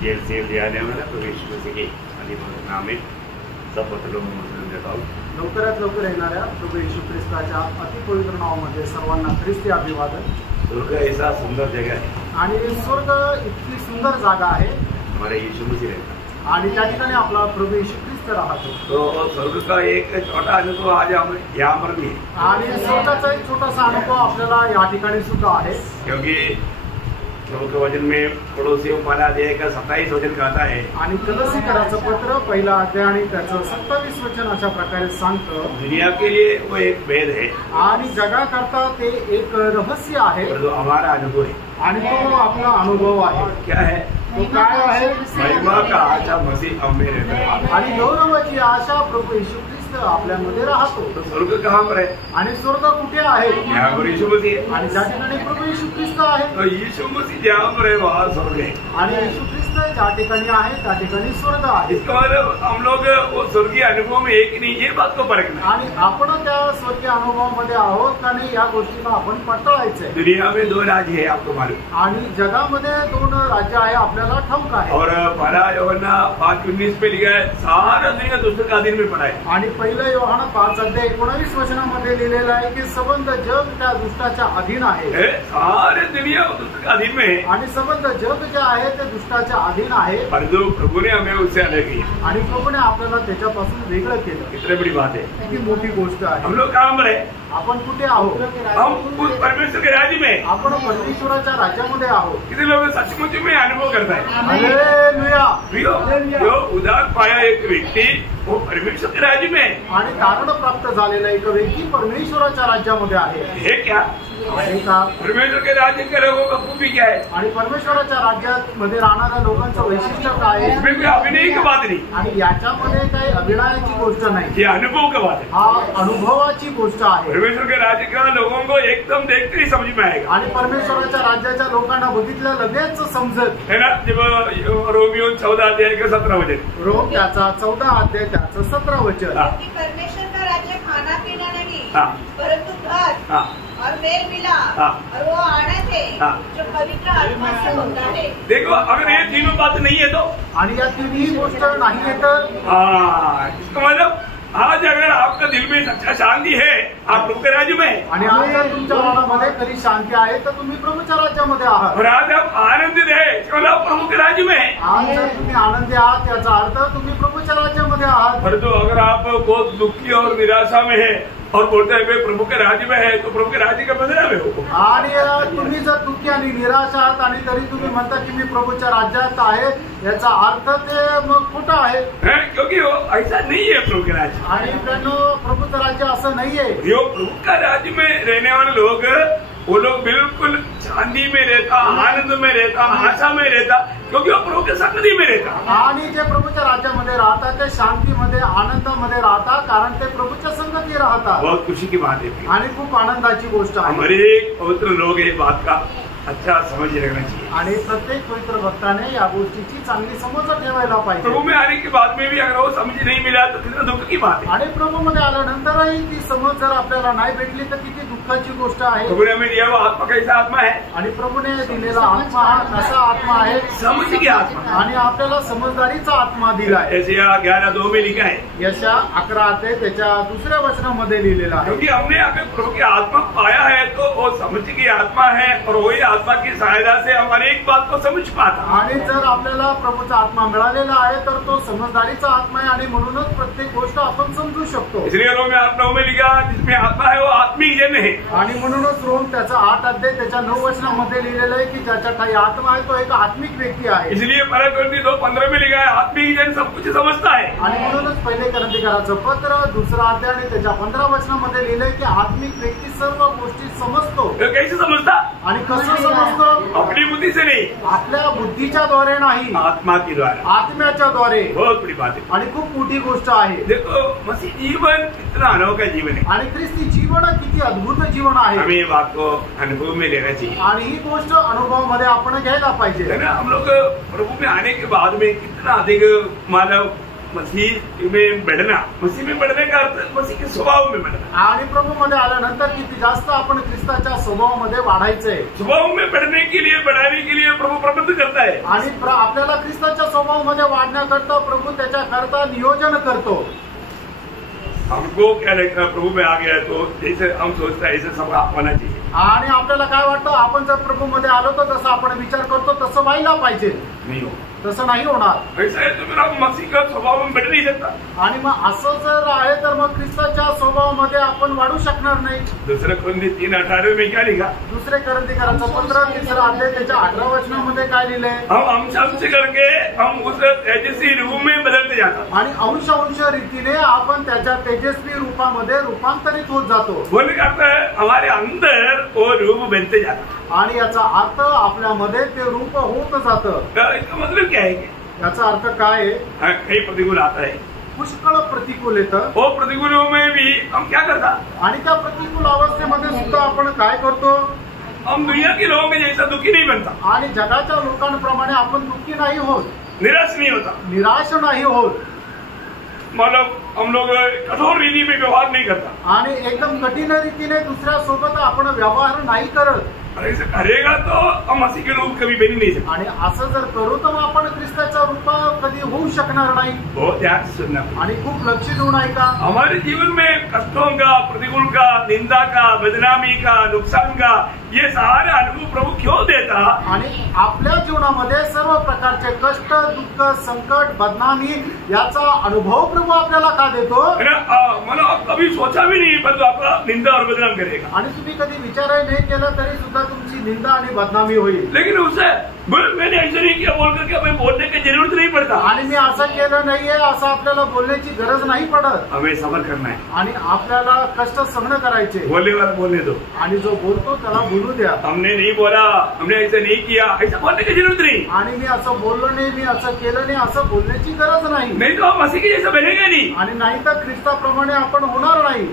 Gel sale जाने वाला प्रवेश के नामे सपत्र लवकरात लवकर येणाऱ्या प्रभू येशू ख्रिस्ताच्या अतिपवित्र नावामध्ये सर्वांना ख्रिस्ती अभिवादन। स्वर्ग ऐसा सुंदर जगह है आणि स्वर्ग इतकी सुंदर जागा आहे, हमारे यीशु मसीह रहता आणि त्या ठिकाणी आपला प्रभू येशू ख्रिस्त राहतो। तो स्वर्ग का एक छोटा अनुभव आज हम यहाँ पर भी है, आणि स्वर्गाचा एक छोटासा अनुभव आपल्याला या ठिकाणी सुद्धा आहे। क्योंकि प्रभु के वचन में पड़ोसियों पहला अध्याय का 27 वचन कहता है, आणि कलसीकराचं पत्र पहिला अध्याय आणि त्याचं 27 वचन अशा प्रकारे सांगतं, दुनिया के लिए वो एक भेद है आणि जगाकरता ते एक रहस्य आहे, और जो हमारा अनुभव है आणि तो आपला अनुभव आहे। क्या है? तो काय आहे? महिमा का आशा मसीह हम में रहता है, आणि गौरवाची आशा प्रभू येशू ख्रिस्त आपल्यामध्ये राहतो। तो स्वर्ग कहाँ पर है? आणि स्वर्ग कुठे आहे? यहाँ पर यीशु मसीह है, आणि ज्या ठिकाणी प्रभू येशू ख्रिस्त आहे, तो यीशु मसीह जहाँ पर है वहाँ स्वर्ग है। आणि येशू ख्रिस्त ज्या ठिकाणी आहे त्या ठिकाणी स्वर्ग आहे। इसका मतलब हम लोग वो स्वर्गीय अनुभव में एक नहीं, ये बात को परखना है। आणि आपण त्या स्वर्गीय अनुभवामध्ये आहोत का नाही या गोष्टीला आपण पडताळायचंय। दुनिया में 2 राज्य है, आपको मालूम, आणि जगामध्ये 2 राज्य आहे आपल्याला ठाऊक आहे। और पहला यूहन्ना 5:19 पे लिखा है सारा दुनिया दुष्ट के अधीन में पड़ा है। आणि पहिलं योहाना 5:19 वचनामध्ये लिहिलेलं आहे की संबंध जग त्या दुष्टाच्या अधीन आहे। सारे दुनिया दुष्ट के अधीन में है, आणि संबंध जग जे आहे ते दुष्टाच्या अधीन आहे, परंतु प्रभु ने हमें उससे अलग किया। आणि प्रभूने आपल्याला त्याच्यापासून वेगळं केलं। कितनी बड़ी बात है, किती मोठी गोष्ट आहे। हम लोग कहाँ पर है? आपण कुठे आहोत? हम उस परमेश्वर के राज्य में, आपण परमेश्वराच्या राज्यामध्ये आहोत। कितने लोग सचमुच में अनुभव करता है? हालेलुया। जो उदार पाया एक व्यक्ति वो परमेश्वर के राज्य में है। आणि तारण प्राप्त झालेला एक व्यक्ती परमेश्वराच्या राज्यामध्ये आहे। हे क्या आहे का? परमेश्वर के राज्य के लोगों का खूबी क्या है? आणि परमेश्वराच्या राज्यामध्ये राहणाऱ्या लोकांचं वैशिष्ट्य काय आहे? इसमें कोई अभिनय की बात नहीं, आणि याच्यामध्ये काही अभिनयाची गोष्ट नाही, ये अनुभव की बात है। हा अनुभवाची गोष्ट आहे। परमेश्वर के राज्य का लोगों को एकदम देखते ही समझ में आएगा, आणि परमेश्वराच्या राज्याच्या लोकांना बघितलं लगेच समजत है ना। जब रोमियो 14 अध्याय का 17 वचन, रोम त्याचा 14 अध्याय त्याचं 17 वचन, क्योंकि परमेश्वर का राज्य खाना पीना नहीं हाँ। परंतु धर्म हाँ। और मेल मिलाप हाँ। और वो आनंद है हाँ। जो पवित्र आत्मा से होता है। देखो अगर ये तीनों बात नहीं है तो आणि या तिन्ही गोष्ट नाहीये तर इसका मतलब आज अगर आपका दिल में सच्चा शांति है, आप प्रभु के राज्य में है, आणि आज जर तुमच्या मनामध्ये खरी शांती आहे तर तुम्ही प्रभूच्या राज्यामध्ये आहात। और आज आप आनंदित है, इसका मतलब आप प्रभु के राज्य में है। आज जर तुम्ही आनंदी आहात याचा अर्थ तुम्ही प्रभूच्या राज्यामध्ये आहात। परंतु अगर आप बहुत दुखी और निराशा में है और बोलते हैं वे प्रभु के राज्य में है, तो प्रभु के राज्य का बदलाव है वो। आणि तुम्ही जर दुःखी आणि निराश आहात आणि तरी तुम्ही म्हणता की मी प्रभूच्या राज्यात आहे, याचा अर्थ ते मग खोटं आहे। क्योंकि वो ऐसा नहीं है प्रभु के राज्य। आणि प्रभूचं राज्य असं नाहीये। जो प्रभु का राज्य में रहने वाले लोग, वो लोग बिल्कुल शांति में रहता, आनंद में रहता, आशा में रहता, क्योंकि वो प्रभु के संगति में रहता। आणि जे प्रभूच्या राज्यामध्ये राहतात ते शांतीमध्ये आनंदामध्ये राहतात, कारण ते प्रभूच्या संगती राहतात। बहुत खुशी की बात है आणि खूप आनंदाची गोष्ट आहे। हमारे पवित्र लोग ये बात का अच्छा समझ रखना चाहिए, आणि प्रत्येक पवित्र भक्ताने या गोष्टीची चांगली समज ठेवायला पाहिजे। प्रभु में आने के बाद में भी अगर वो समझ नहीं मिला तो कितना दुख की बात है। आणि प्रभूमध्ये आल्यानंतरही ती समज जर आपल्याला नाही भेटली तर किती दुःखाची गोष्ट आहे। प्रभु ने हमें दिया वो आत्मा कैसा आत्मा है? आणि प्रभूने दिलेला आत्मा हा कसा आत्मा आहे? समझ की आत्मा। आणि आपल्याला समजदारीचा आत्मा दिलाय। यशायाह 11:2 में लिखा है, यशा 11 अध्याय त्याच्या 2ऱ्या वचनामध्ये लिहिलेला आहे, क्योंकि हमने अगर प्रभु की आत्मा पाया है तो वो समझ की आत्मा है, और वही आत्मा की सहायता से हमारे एक बात को समझ पाता। आणि जर आपल्याला प्रभूचा आत्मा मिळालेला आहे तर तो समजदारीचा आत्मा आहे, आणि म्हणूनच प्रत्येक गोष्ट आपण समजू शकतो। इसलिए रोम 8:9 में लिखा जिसमें आत्मा है वो आत्मिक जन है। आणि म्हणूनच रोम त्याचा 8 अध्याय त्याच्या 9 वचनामध्ये लिहिलेलं आहे की ज्याच्या काही आत्मा आहे तो एक आत्मिक व्यक्ती आहे। इसलिए 1 कोरिन्थी 2:15 में लिखा है आत्मिक जन सब कुछ समझता है। आणि म्हणूनच पहिले करंथीकराचं पत्र 2रा अध्याय आणि त्याच्या 15 वचनामध्ये लिहिलंय की आत्मिक व्यक्ती सर्व गोष्टी समजतो। कैसे समझता? आणि कसं समजतो? अपनी बुद्धि से नहीं, आपल्या बुद्धीच्या द्वारे नाही, आत्मा के द्वारा। आत्म्याच्या द्वारे। बहुत बड़ी बात है। आणि खूप मोठी गोष्ट आहे। देखो मसीह जीवन कितना अनोखा जीवन है, आणि ख्रिस्ती जीवन किती अद्भुत जीवन आहे। हमें ये बात को अनुभव में लेना चाहिए, आणि ही गोष्ट अनुभवामध्ये आपण घ्यायला पाहिजे। है ना। हम लोग प्रभु में आने के बाद में कितना अधिक मानव मसीह में बढ़ना, मसीह में बढ़ने का अर्थ मसीह के स्वभाव में बढ़ना। आणि प्रभूमध्ये आल्यानंतर किती जास्त आपण ख्रिस्ताच्या स्वभावामध्ये वाढायचंय। स्वभाव में बढ़ने के लिए, बढ़ाने के लिए प्रभु प्रबंध करता है। आणि आपल्याला ख्रिस्ताच्या स्वभावामध्ये वाढण्याकरता प्रभू त्याच्याकरता नियोजन करतो। हमको क्या लगता है, प्रभु में आ गया तो जैसे हम सोचते हैं ऐसे सब होना चाहिए। आणि आपल्याला काय वाटतं, आपण जर प्रभूमध्ये आलो तर जसं आपण विचार करतो तसं व्हायला पाहिजे। नहीं हो, तसं नाही होणार। ऐसा है तो मेरा मसीह का स्वभाव में बढ़ नहीं सकता। आणि मग असं जर आहे तर मग ख्रिस्ताच्या स्वभावामध्ये आपण वाढू शकणार नाही। दूसरे कोरिन्थी 3:18 में क्या लिखा? दुसरे कोरिन्थीकरांचं पत्र 3 अध्याय त्याच्या 18 वचनामध्ये काय लिहिलंय? हम अंश करके हम उस तेजस्वी रूप में बदलते जाता। आणि अंश रीतीने आपण त्याच्या तेजस्वी रूपामध्ये रूपांतरित होत जातो। बोलने का अर्थ है हमारे अंदर वो रूप बनते जाता। आणि याचा अर्थ आपल्यामध्ये ते रूप होत जातं। इसका मतलब क्या है? याचा अर्थ काय आहे? कई प्रतिकूल आता है, पुष्कळ प्रतिकूल येतं। वो प्रतिकूलों में भी हम क्या करता? आणि त्या प्रतिकूल अवस्थेमध्ये सुद्धा आपण काय करतो? हम दुनिया के लोगों के जैसा दुखी नहीं बनता, आणि जगाच्या लोकांप्रमाणे आपण दुःखी नाही होत, निराश नहीं होता, निराश नाही होत। मतलब हम लोग कठोर रीति में व्यवहार नहीं करता आणि एकदम कठीण रीतीने दुसऱ्या सोबत आपण व्यवहार नाही करत। ऐसा करेगा तो हम मसीह के रूप कभी बन नहीं सकते। आणि असं जर करू तर आपण ख्रिस्ताचा रूप कधी होऊ शकणार नाही। बहुत ध्यान से सुनना। आणि खूप लक्ष देऊन ऐका। हमारे जीवन में कष्टों का, प्रतिकूल का, निंदा का, बदनामी का, नुकसान का, ये सारे अनुभव प्रभु क्यों देता? आणि आपल्या जीवनामध्ये सर्व प्रकारचे कष्ट, दुःख, संकट, बदनामी याचा अनुभव प्रभू आपल्याला का देतो? मैंने कभी सोचा भी नहीं परंतु आपका निंदा और बदनाम करेगा। आणि तुम्ही कधी विचारही नाही केला तरी सुद्धा तुमची निंदा आणि बदनामी होईल। लेकिन उसे मैंने ऐसा नहीं किया बोल करके हमें बोलने की जरूरत नहीं पड़ता। आणि मी असं केलं नाहीये असं आपल्याला बोलण्याची गरज नाही पडत। हमें सबर करना है आणि आपल्याला कष्ट सहन करायचे। बोलने वाला बोलने दो, आणि जो बोलतो त्याला बोलू द्या। हमने नहीं बोला, हमने ऐसा नहीं किया, ऐसा बोलने की जरूरत नहीं। आणि मी असं बोललो नाही, मी असं केलं नाही असं बोलण्याची गरज नाही। नहीं तो हम मसीह के जैसा बनेगा नहीं। आणि नाही तर ख्रिस्ताप्रमाणे आपण होणार नाही।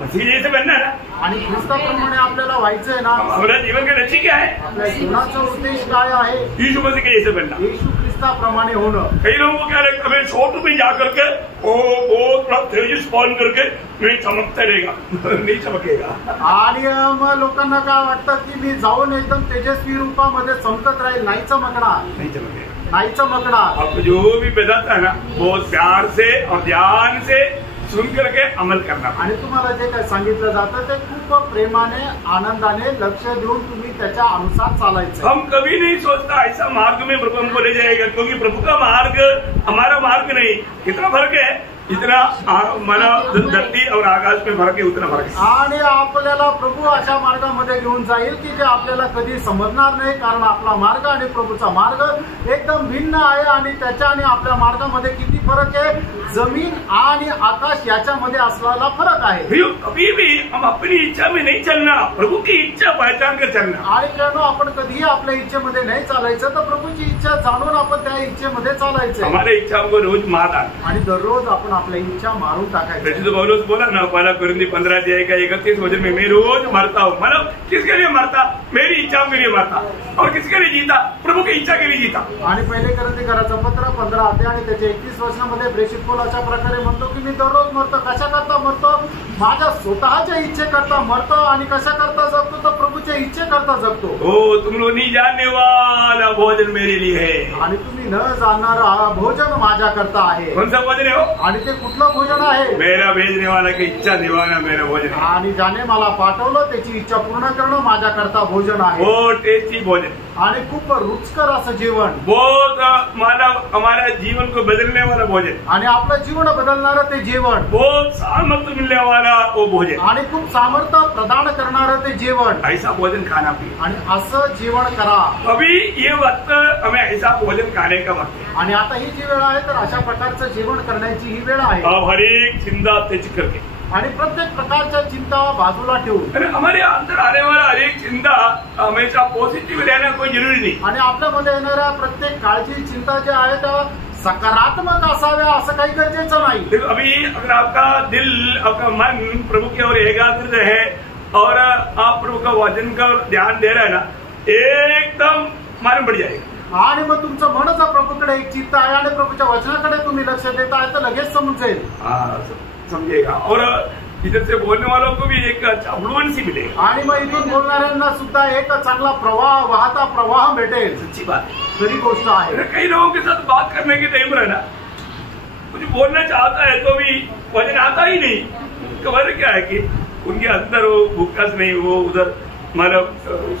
मसीह जैसे बनना है ना, आणि ख्रिस्ताप्रमाणे आपल्याला व्हायचंय ना। हमारा जीवन का लक्ष्य क्या है? आपल्या जीवनाचा उद्देश काय आहे? यीशु मसीह के जैसे बनना। येशू ख्रिस्ताप्रमाणे होणं। कई लोगों को क्या लगता है छोट में जा करके बहुत तेजस पान करके मैं चमकता रहेगा नहीं चमकेगा। आणि मग लोकांना काय वाटतं की मी जाऊन एकदम तेजस्वी रूपामध्ये चमकत राहील, नाही चमकणार, नहीं चमकेगा। नाही चमकणार। आपको जो भी बताता है ना बहुत प्यार से और ध्यान से सुन करके अमल करना। आणि तुम्हाला जे काही सांगितलं जातं ते खूप प्रेमाने, आनंदाने लक्ष देऊन तुम्ही त्याच्या अनुसार चालायचं। हम कभी नहीं सोचता ऐसा मार्ग में प्रभु हमको ले जाएगा, क्योंकि प्रभु का मार्ग हमारा मार्ग नहीं। कितना फर्क है, इतना माना धरती और आकाश में फर्क है, उतना फर्क है। आणि आपल्याला प्रभू अशा मार्गामध्ये घेऊन जाईल की जे आपल्याला कधी समजणार नाही, कारण आपला मार्ग आणि प्रभूचा मार्ग एकदम भिन्न आहे। आणि त्याच्या आणि आपल्या मार्गामध्ये किती फरक आहे, जमीन आणि आकाश याच्यामध्ये असलेला फरक आहे। कभी भी हम अपनी इच्छा में नहीं चलना, प्रभु की इच्छा पहचान कर चलना। आणि मित्रांनो, आपण कधीही आपल्या इच्छेमध्ये नाही चालायचं, तर प्रभूची इच्छा जाणून आपण त्या इच्छेमध्ये चालायचं। हमारे इच्छा को रोज मारना आणि दररोज आपण आपल्या इच्छा मारून टाकायचं। तो पौलुस बोला ना, पहला कोरिन्थी 15:31 वचन में मैं रोज मरता हूँ। मतलब किसके लिए मरता? मेरी इच्छाओं के लिए मरता। और किसके लिए जीता? प्रभु की इच्छा के लिए जीता। आणि पहिले कोरिन्थीकरांचं पत्र 15 अध्याय आणि त्याच्या 31 वचनामध्ये प्रेषित पौल अशा प्रकारे म्हणतो की मी दररोज मरतो। कशा करता मरतो? माझ्या स्वतःच्या इच्छेकरता मरतो। आणि कशा करता जगतो? तर प्रभूच्या इच्छेकरता जगतो। ओ तुम लोग नहीं जानने वाला भोजन मेरे लिए है। आणि तुम्ही न जाणणारा भोजन माझ्या करता आहे। कौन सा भोजन है वो? आणि ते कुठलं भोजन आहे? मेरा भेजने वाला की इच्छा निभाना मेरा भोजन है। आणि ज्याने मला पाठवलं त्याची इच्छा पूर्ण करणं माझ्या करता भोजन आहे। बहुत टेस्टी भोजन आणि खूप रुचकर असं जेवण, बहुत हमारा जीवन को बदलने वाला भोजन, आणि आपलं जीवन बदलणारं ते जेवण, बहुत सामर्थ्य मिलने वाला वो भोजन, आणि खूप सामर्थ्य प्रदान करणारं ते जेवण। ऐसा भोजन खाना भी। आणि असं जेवण करा। अभी ये वक्त हमें ऐसा भोजन खाने का वक्त है। आणि आता ही जी वेळ आहे तर अशा प्रकारचं जेवण करण्याची ही वेळ आहे। अब हर एक चिंता त्याच करके आणि प्रत्येक प्रकारच्या चिंता बाजूला ठेवून, हमारे अंदर आने वाला हर एक चिंता हमेशा पॉझिटिव्ह रहना कोई जरूरी नहीं। आणि आपल्यामध्ये येणाऱ्या प्रत्येक काळजी, चिंता ज्या आहेत त्या सकारात्मक असाव्या असं काही गरजेचं नाही। देखो अभी अगर आपका दिल, आपका मन प्रभु की ओर एकाग्र है और आप प्रभु का वचन का ध्यान दे रहे हैं ना, एकदम मालूम पड़ जाएगा। आणि मग तुमचं मन जर प्रभूकडे एक चित्त आहे आणि प्रभूच्या वचनाकडे तुम्ही लक्ष देता आहे तर लगेच समजेल. समजेगा और इधर से बोलने वालों को भी एक अच्छा फ्लुएंसी मिलेगा. आणि मग इथून बोलणाऱ्यांना सुद्धा एक चांगला प्रवाह वाहता प्रवाह भेटेल. सच्ची बात है. खरी गोष्ट आहे. कई लोगों के साथ बात करने के टाइम रहना कुछ बोलना चाहता है तो भी वचन आता ही नहीं. वजह क्या है कि उनके अंदर वो भूखास नहीं, वो उधर मतलब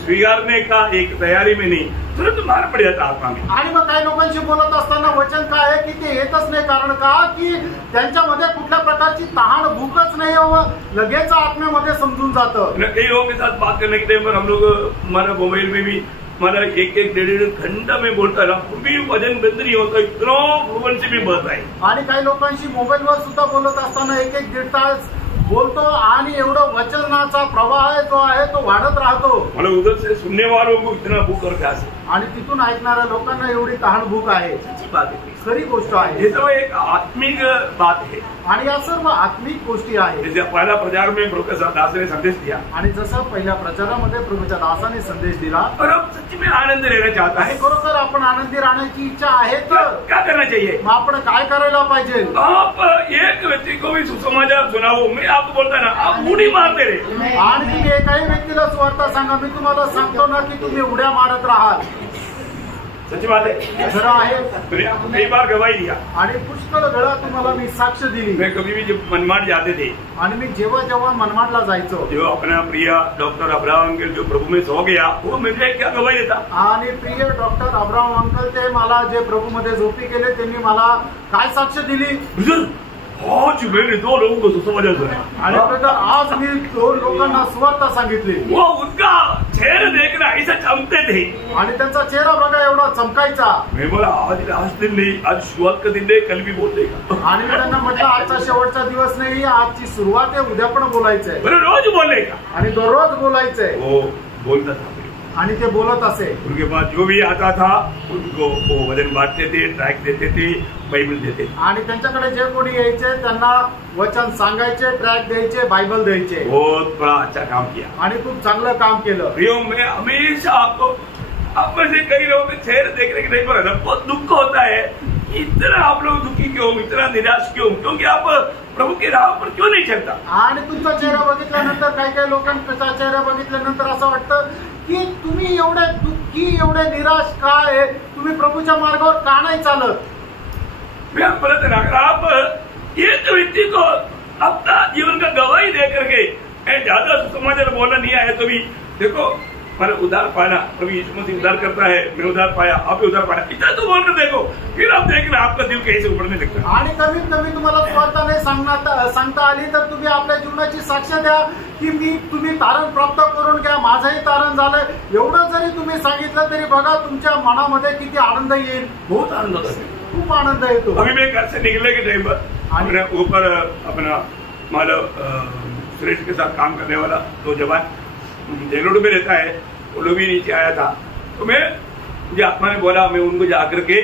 स्वीकारने का एक तयारी में नहीं, तुरंत मार पड़ जाता आत्मा में. आणि मग काही लोकांशी बोलत असताना वचन काय आहे की ते येतच नाही. कारण का की त्यांच्यामध्ये कुठल्या प्रकारची तहान भूकच नाही व लगेच आत्म्यामध्ये समजून जातं. कई लोगों के साथ बात करने के टाइम पर हम लोग हमारा मोबाइल में भी हमारा एक डेढ़ घंटा में बोलता है ना भी वजन बंद नहीं होता, इतना फ्लुएंसी भी बढ़ता है. आणि काही लोकांशी मोबाईलवर सुद्धा बोलत असताना एक दीड तास बोलतो आणि एवढं वचनाचा प्रवाह जो आहे तो वाढत राहतो. मला उधर से सुनने वालों को इतना भूख और प्यास है. आणि तिथून ऐकणाऱ्या लोकांना एवढी तहान भूक आहे. सच्ची बात है. खरी गोष्ट आहे. ये सब एक आत्मिक बात है आणि या सर्व आत्मिक गोष्टी आहेत. जैसे पहला प्रचार में प्रभु के दास ने संदेश दिया आणि जसं पहिल्या प्रचारामध्ये प्रभूच्या दासाने संदेश दिला और अब सच्ची में आनंद लेना चाहता आणि है खरोखर आपण आनंदी राहण्याची इच्छा आहे तर क्या करना चाहिए. मग आपण काय करायला पाहिजे. आप एक व्यक्ति को भी सुसमाचार सुनाओ. मैं आपको बोलता ना आप उडी मारते रहे. आणि तुम्ही एकाही व्यक्तीला सुवार्ता सांगा. मी तुम्हाला सांगतो ना की तुम्ही उड्या मारत राहाल. सच्ची बात है. खरं आहे. कई बार गवाही दिया. आणि पुष्कळ वेळा तुम्हाला मी साक्ष दिली. मैं कभी भी जब मनमाड जाते थे आणि मी जेव्हा मनमाडला जायचो जो अपना प्रिय डॉक्टर अब्राहम अंकल जो प्रभु में सो गया वो मुझे क्या गवाही देता. आणि प्रिय डॉक्टर अब्राहम अंकल ते मला जे प्रभूमध्ये झोपी केले त्यांनी मला काय साक्ष दिली. आज मैंने 2 लोगों को सुसमाचार सुनाया. आणि आज मी 2 लोकांना सुवार्ता सांगितली. वो उनका चेहरा देखना ऐसा चमकते थे आणि त्यांचा चेहरा बघा एवढा चमकायचा. मैं बोला आज दिन नहीं, आज शुरुआत का दिन नहीं, कल भी बोल देगा. आणि मी त्यांना म्हटलं आजचा शेवटचा दिवस नाही, आजची सुरुवात आहे, उद्या पण बोलायचंय. रोज बोलेगा. आणि दररोज बोलायचंय. वो बोलता था आणि ते बोलत असे. उनके पास जो भी आता था उनको वो वजन बांटते थे, ट्रैक देते थे, बाइबल देते. आणि त्यांच्याकडे जे कोणी यायचे त्यांना वचन सांगायचे, ट्रॅक द्यायचे, बायबल द्यायचे. बहुत बड़ा अच्छा काम किया आणि खूप चांगलं काम केलं. प्रियो मैं हमेशा आपको आप में से कई लोगों के चेहरे देखने के टाइम पर बहुत दुख होता है. इतना आप लोग दुखी क्यों, इतना निराश क्यों, क्योंकि आप प्रभू के राह पर क्यों नहीं चलता. आणि तुमचा चेहरा बघितल्यानंतर काही लोकांचा चेहरा बघितल्यानंतर असं वाटतं की तुम्ही एवढे दुःखी, एवढे निराश का आहे, तुम्ही प्रभूच्या मार्गावर का नाही चालत. मैं आप बोलते ना, अगर आप एक व्यक्ति को अपना जीवन का गवाही दे करके ज्यादा सुसमाचार बोलना नहीं आया तो भी देखो मैंने उधार पाया, प्रभु यीशु मसीह उधार करता है, मैं उधार पाया, आप भी उधार पाया, इतना तो बोलकर देखो, फिर आप देखना आपका दिल कैसे उभरने लगता है. आणि कमीत कमी तुम्हाला सुवार्ता नाही सांगता आली तर तुम्ही आपल्या जीवनाची साक्ष द्या की तुम्ही तारण प्राप्त करून घ्या, माझंही तारण झालंय. एवढं जरी तुम्ही सांगितलं तरी बघा तुमच्या मनामध्ये किती आनंद येईल. बहुत आनंद होता है. खूप आनंद येतो. अभी मैं घर से निकलने के टाइम पर अपने ऊपर अपना मतलब सुरेश के साथ काम करने वाला 2 जवान जेलोड में रहता है, वो लोग भी नीचे आया था. तो मैं मुझे आत्मा ने बोला, मैं उनको जाकर के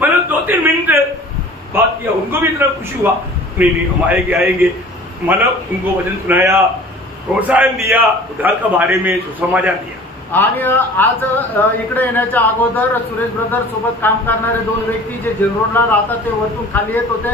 मतलब 2-3 मिनट बात किया. उनको भी इतना खुशी हुआ, नहीं हम आएंगे मतलब उनको वचन सुनाया, प्रोत्साहन दिया, उधार का बारे में सुसमाचार दिया. आणि आज इकडे येण्याच्या अगोदर सुरेश ब्रदर सोबत काम करणारे 2 व्यक्ती जे जेलरोडला राहतात ते वरतून खाली येत होते.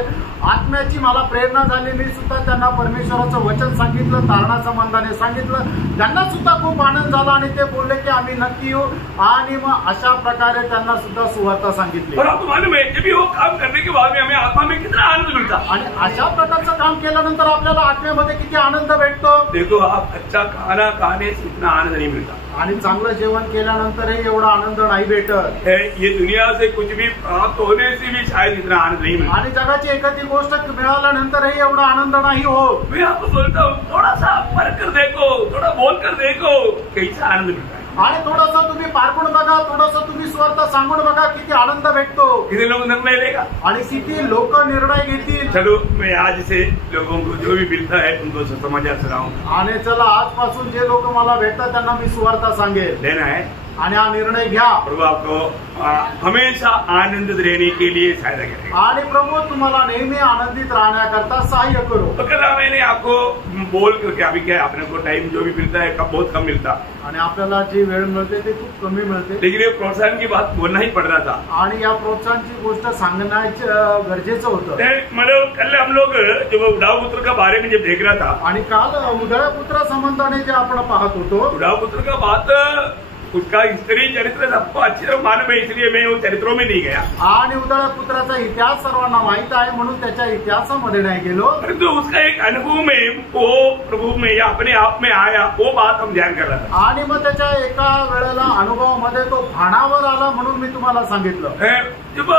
आत्म्याची मला प्रेरणा झाली. मी सुद्धा त्यांना परमेश्वराचं वचन सांगितलं, तारणा संबंधाने सांगितलं. त्यांना सुद्धा खूप आनंद झाला आणि ते बोलले की आम्ही नक्की येऊ. आणि मग अशा प्रकारे त्यांना सुद्धा सुवार्ता सांगितली. और आपको मालूम है जब वो काम करने के बाद में हमें आत्मा में कितना आनंद मिलता. आणि अशा प्रकारचं काम केल्यानंतर आपल्याला आत्म्यामध्ये किती आनंद भेटतो. देखो आप अच्छा खाना खाने से इतना आनंद नहीं मिलता. आणि चांगलं जेवण केल्यानंतरही एवढा आनंद नाही भेटत. ये दुनिया से कुछ भी प्राप्त होने से भी शायद इतना आनंद नहीं मिलता. आणि जगाची एखादी गोष्ट मिळाल्यानंतरही एवढा आनंद नाही होत. मैं आपको बोलता हूँ थोड़ा सा पढ़ कर देखो, थोड़ा बोल कर देखो, कैसा आनंद मिलता है. आणि थोडासा तुम्ही पारखून बघा, थोडासा तुम्ही सुवार्ता सांगून बघा किती आनंद भेटतो. कितने लोग निर्णय लेगा आणि किती लोक निर्णय घेतील. चलो मैं आज से लोगों को जो भी मिलता है उनको सुसमाचार सुनाऊं. आणि चला आजपासून जे लोक मला भेटतात त्यांना मी सुवार्ता सांगेल. लेना है आणि हा निर्णय घ्या. प्रभु आपको हमेशा आनंद देने के लिए सहायता करेगा. आणि प्रभू तुम्हाला नेहमी आनंदित राहण्याकरता सहाय्य करो. तो कल मैंने आपको बोल करके अभी क्या अपने को टाइम जो भी मिलता है बहुत कम मिलता, आणि आपल्याला जी वेळ मिळते ते खूप कमी मिळते. लेकिन ये प्रोत्साहन की बात बोलना ही पड़ रहा था. आणि या प्रोत्साहनाची गोष्ट सांगण्याचं गरजेचं होतं. मतलब कल हम लोग जो उड़ाऊ पुत्र का बारे में जब देख रहा था, आणि काल उदय पुत्र संबंधाने जे आपण पाहत होतो, उड़ाऊ पुत्र का बात उसका स्त्री चरित्र सबको अच्छी तरह मालूम है, इसलिए मैं उन चरित्रों में नहीं गया. आणि उदय पुत्राचा इतिहास सर्वांना माहित आहे म्हणून त्याच्या इतिहासामध्ये नाही गेलो. परंतु उसका एक अनुभव में वो प्रभु में या अपने आप में आया, वो बात हम ध्यान कर रहा था. आणि मग त्याच्या एका वेळेला अनुभवामध्ये तो भानावर आला म्हणून मी तुम्हाला सांगितलं. जब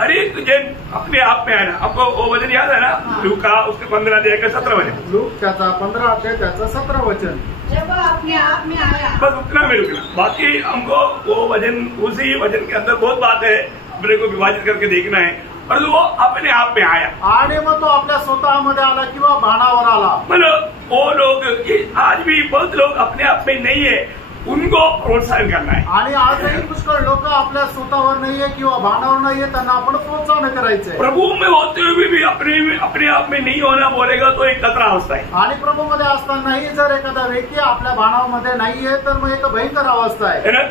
हर एक जन अपने आप में आया, आपको वो वचन याद है ना, लूका उसके 15 अध्याय का 17 वचन. लूक त्याचा 15 अध्याय त्याचं 17 वचन. जब वह अपने आप में आया. बस उतना में रुकना, बाकी हमको वो वचन, उसी वचन के अंदर बहुत बात है, अपने को विभाजित करके देखना है. पर वो अपने आप में आया आणि मग तो आपल्या स्वतःमध्ये आला किंवा भानावर आला. मतलब वो लोग आज भी बहुत लोग अपने आप में नहीं है, उनको प्रोत्साहन करना है. आणि आजही पुष्कळ लोक आपल्या स्वतःवर नाहीये किंवा भानावर नाहीये, त्यांना आपण प्रोत्साहन करायचंय. प्रभु में होते हुए भी अपने आप में नहीं होना बोलेगा तो एक खतरा अवस्था है. आणि प्रभूमध्ये असतानाही जर एखादा व्यक्ती आपल्या भानामध्ये नाहीये तर मग एक भयंकर अवस्था आहे. है ना.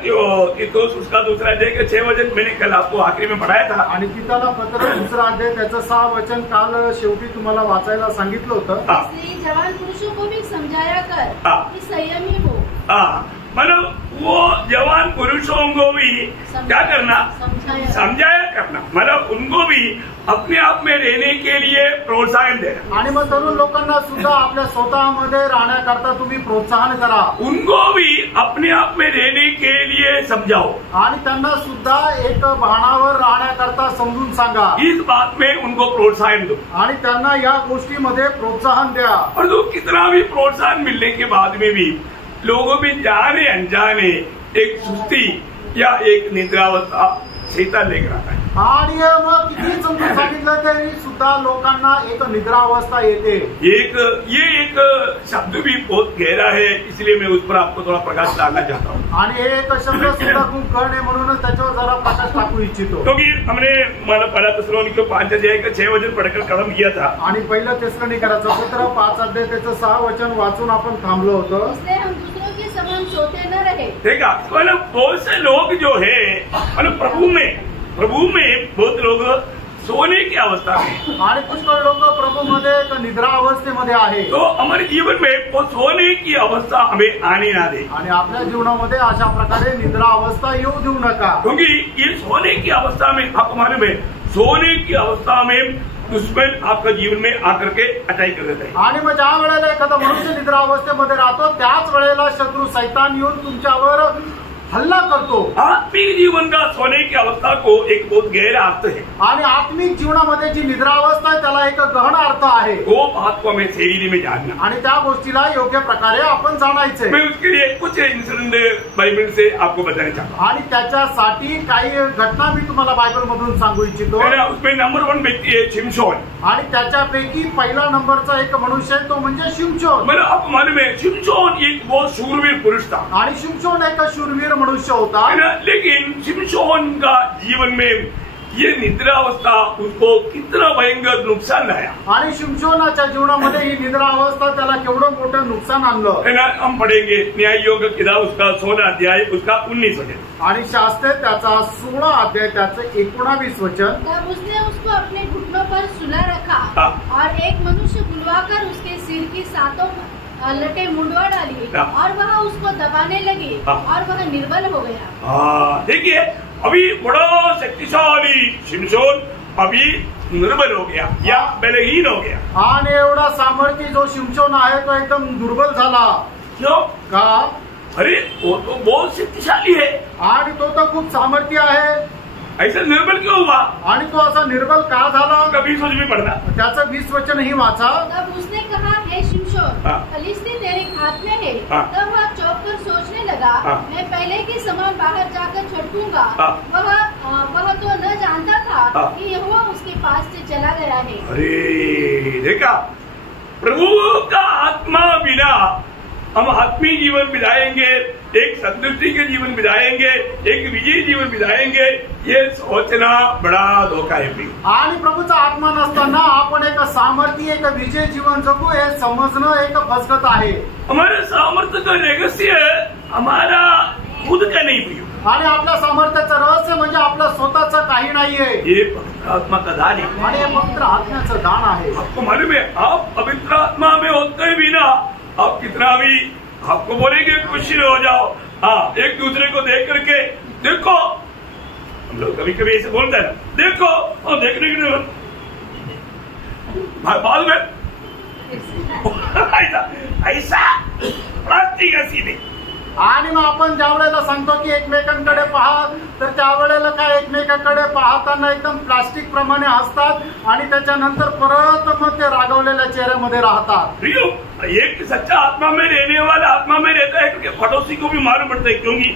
तो उसका दूसरा अध्याय के 6 वचन मैंने कल आपको आखिरी में पढ़ाया था. आणि तिथला पत्र 2 अध्याय त्याचं 6 वचन काल शेवटी तुम्हाला वाचायला सांगितलं होतं. इसलिए जवान पुरुषों को भी समझाया कर कि संयमी हो. मतलब वो जवान पुरुषों को भी क्या करना, समझाया करना, मतलब उनको भी अपने आप में रहने के लिए प्रोत्साहन देना. आणि मग तरुण लोकांना सुद्धा आपल्या स्वतःमध्ये राहण्याकरता तुम्ही प्रोत्साहन करा. उनको भी अपने आप में रहने के लिए समझाओ. आणि त्यांना सुद्धा एक भानावर राहण्याकरता समजून सांगा. इस बात में उनको प्रोत्साहन दो आणि त्यांना या गोष्टीमध्ये प्रोत्साहन द्या. और तो कितना भी प्रोत्साहन मिलने के बाद में भी लोगों में जाने अनजाने एक सुस्ती या एक निद्रावस्था शैतान लेकर आता है. आणि मग किती समजून सांगितलं तरी सुद्धा लोकांना एक निद्रावस्था येते. ये एक शब्द भी बहुत गहरा है, इसलिए मैं उस पर आपको थोड़ा प्रकाश डालना चाहता हूँ. आणि हे एक शब्द सुद्धा खूप गहन आहे म्हणूनच त्याच्यावर जरा प्रकाश टाकू इच्छितो. क्योंकि हमने पहला तेसलोनिकैयों 5 अध्याय का 6 वचन पढ़कर खत्म किया था. आणि पहिलं तेसलोनिकैचं पत्र 5 अध्याय त्याचं 6 वचन वाचून आपण थांबलो होतो. इसलिए हम दूसरों के समान सोते न रहे. ठीक है. मतलब बहुत से लोग जो है मतलब प्रभु में बहुत लोग सोने की अवस्था में, आणि पुष्कळ लोक प्रभूमध्ये एक निद्रा अवस्थेमध्ये आहे. तो हमारे जीवन में वो सोने की अवस्था हमें आने ना दे. आणि आपल्या जीवनामध्ये अशा प्रकारे निद्रा अवस्था येऊ देऊ नका. क्योंकि ये सोने की अवस्था में आपको मालूम है, सोने की अवस्था में दुश्मन आपका जीवन में आकर के अटैक कर देता है. आणि मग ज्या वेळेला एखादा मनुष्य निद्रा अवस्थेमध्ये राहतो त्याच वेळेला शत्रू सैतान येऊन तुमच्यावर हल्ला करतो. आत्मिक जीवन का सोने की अवस्था को एक बहुत गहरा अर्थ है. आणि आत्मिक जीवनामध्ये जी निद्रा अवस्था आहे त्याला एक गहन अर्थ आहे. वो बात को हमें सही में जानना. आणि त्या गोष्टीला योग्य प्रकारे आपण जाणायचंय. मैं उसके लिए कुछ इंसिडेंट बाइबल से आपको बताना चाहता हूँ. आणि त्याच्यासाठी काही घटना मी तुम्हाला बायबल मधून सांगू इच्छितो. उसमें नंबर 1 व्यक्ती है शिमशोन. आणि त्याच्यापैकी पहिला नंबरचा एक मनुष्य आहे तो म्हणजे शिमशोन. मतलब आपको मालूम है शिमशोन एक बहुत शूरवीर पुरुष था. आणि शिमशोन एक शूरवीर मनुष्य होता. लेकिन शिमशोन का जीवन में ये निद्रावस्था उसको कितना भयंकर नुकसान लाया. आणि शिमशोनाच्या जीवनामध्ये ही निद्रा अवस्था त्याला केवढं मोठं नुकसान आणलं. है ना. हम पढ़ेंगे न्याययोग किताब उसका 16 अध्याय उसका 19 वचन. आणि शास्त्र त्याचा 16 अध्याय त्याचं 19 वचन. तब उसने उसको अपने घुटनों पर सुला रखा और एक मनुष्य बुलवाकर उसके सिर की 7 लटे मुंडवा डाली और वह उसको दबाने लगी और वह निर्बल हो गया. देखिए अभी बड़ा शक्तिशाली शिमशोन अभी निर्बल हो गया या बलहीन हो गया. आणि एवढा सामर्थ्य जो शिमशोन आहे तो एकदम दुर्बल झाला. क्यों का? अरे वो तो बहुत शक्तिशाली है. आणि तो तर खूप सामर्थ्य आहे. ऐसा निर्बल क्यों हुआ? आणि तो असा निर्बल का झाला? कभी सोच भी पढ़ना. त्याचं 20 वचन ही वाचा. तब उसने कहा, हे शिमशोन, फलिस्ती तेरे हाथ में है. तब वह चौंक कर सोचने लगा, मैं पहले के समान बाहर जाकर छटकूंगा. वह तो न जानता था कि यहोवा उसके पास से चला गया है. अरे देखा, प्रभु का आत्मा बिना हम आत्मीय जीवन बिताएंगे एक संतुष्टि के जीवन बिताएंगे, एक विजयी जीवन बिताएंगे, ये सोचना बड़ा धोखा है प्रिय। आणि प्रभूचा आत्मा नसताना आपण एक सामर्थ्य एक विजय जीवन जगू हे समजणं एक फसगत आहे। हमारे सामर्थ्य का रहस्य हमारा खुद का नहीं प्रिय, आणि आपल्या सामर्थ्याचं रहस्य म्हणजे आपलं स्वतःचं काही नाहीये, ये पवित्र आत्मा का दान है। आणि हे पवित्र आत्म्याचं दान आहे। आपको मालूम है, आप पवित्र आत्मा में होते भी ना, आप कितना भी आपको बोलेंगे खुशी हो जाओ, हाँ, एक दूसरे को देख करके देखो, हम लोग कभी कभी ऐसे बोलते हैं ना, देखो और देखने के लिए बाद में ऐसा प्लास्टिक ऐसी नहीं। आणि मग आपण ज्या वेळेला सांगतो की एकमेकांकडे पहा, तर त्यावेळेला काय एकमेकांकडे पाहताना एकदम प्लास्टिक प्रमाणे हसतात आणि त्याच्यानंतर परत मग ते रागवलेल्या चेहऱ्यामध्ये राहतात। प्रियो, एक सच्चा आत्मा में रहने वाला आत्मा में रहता है, क्योंकि पड़ोसी को भी मालूम पड़ता है, क्योंकि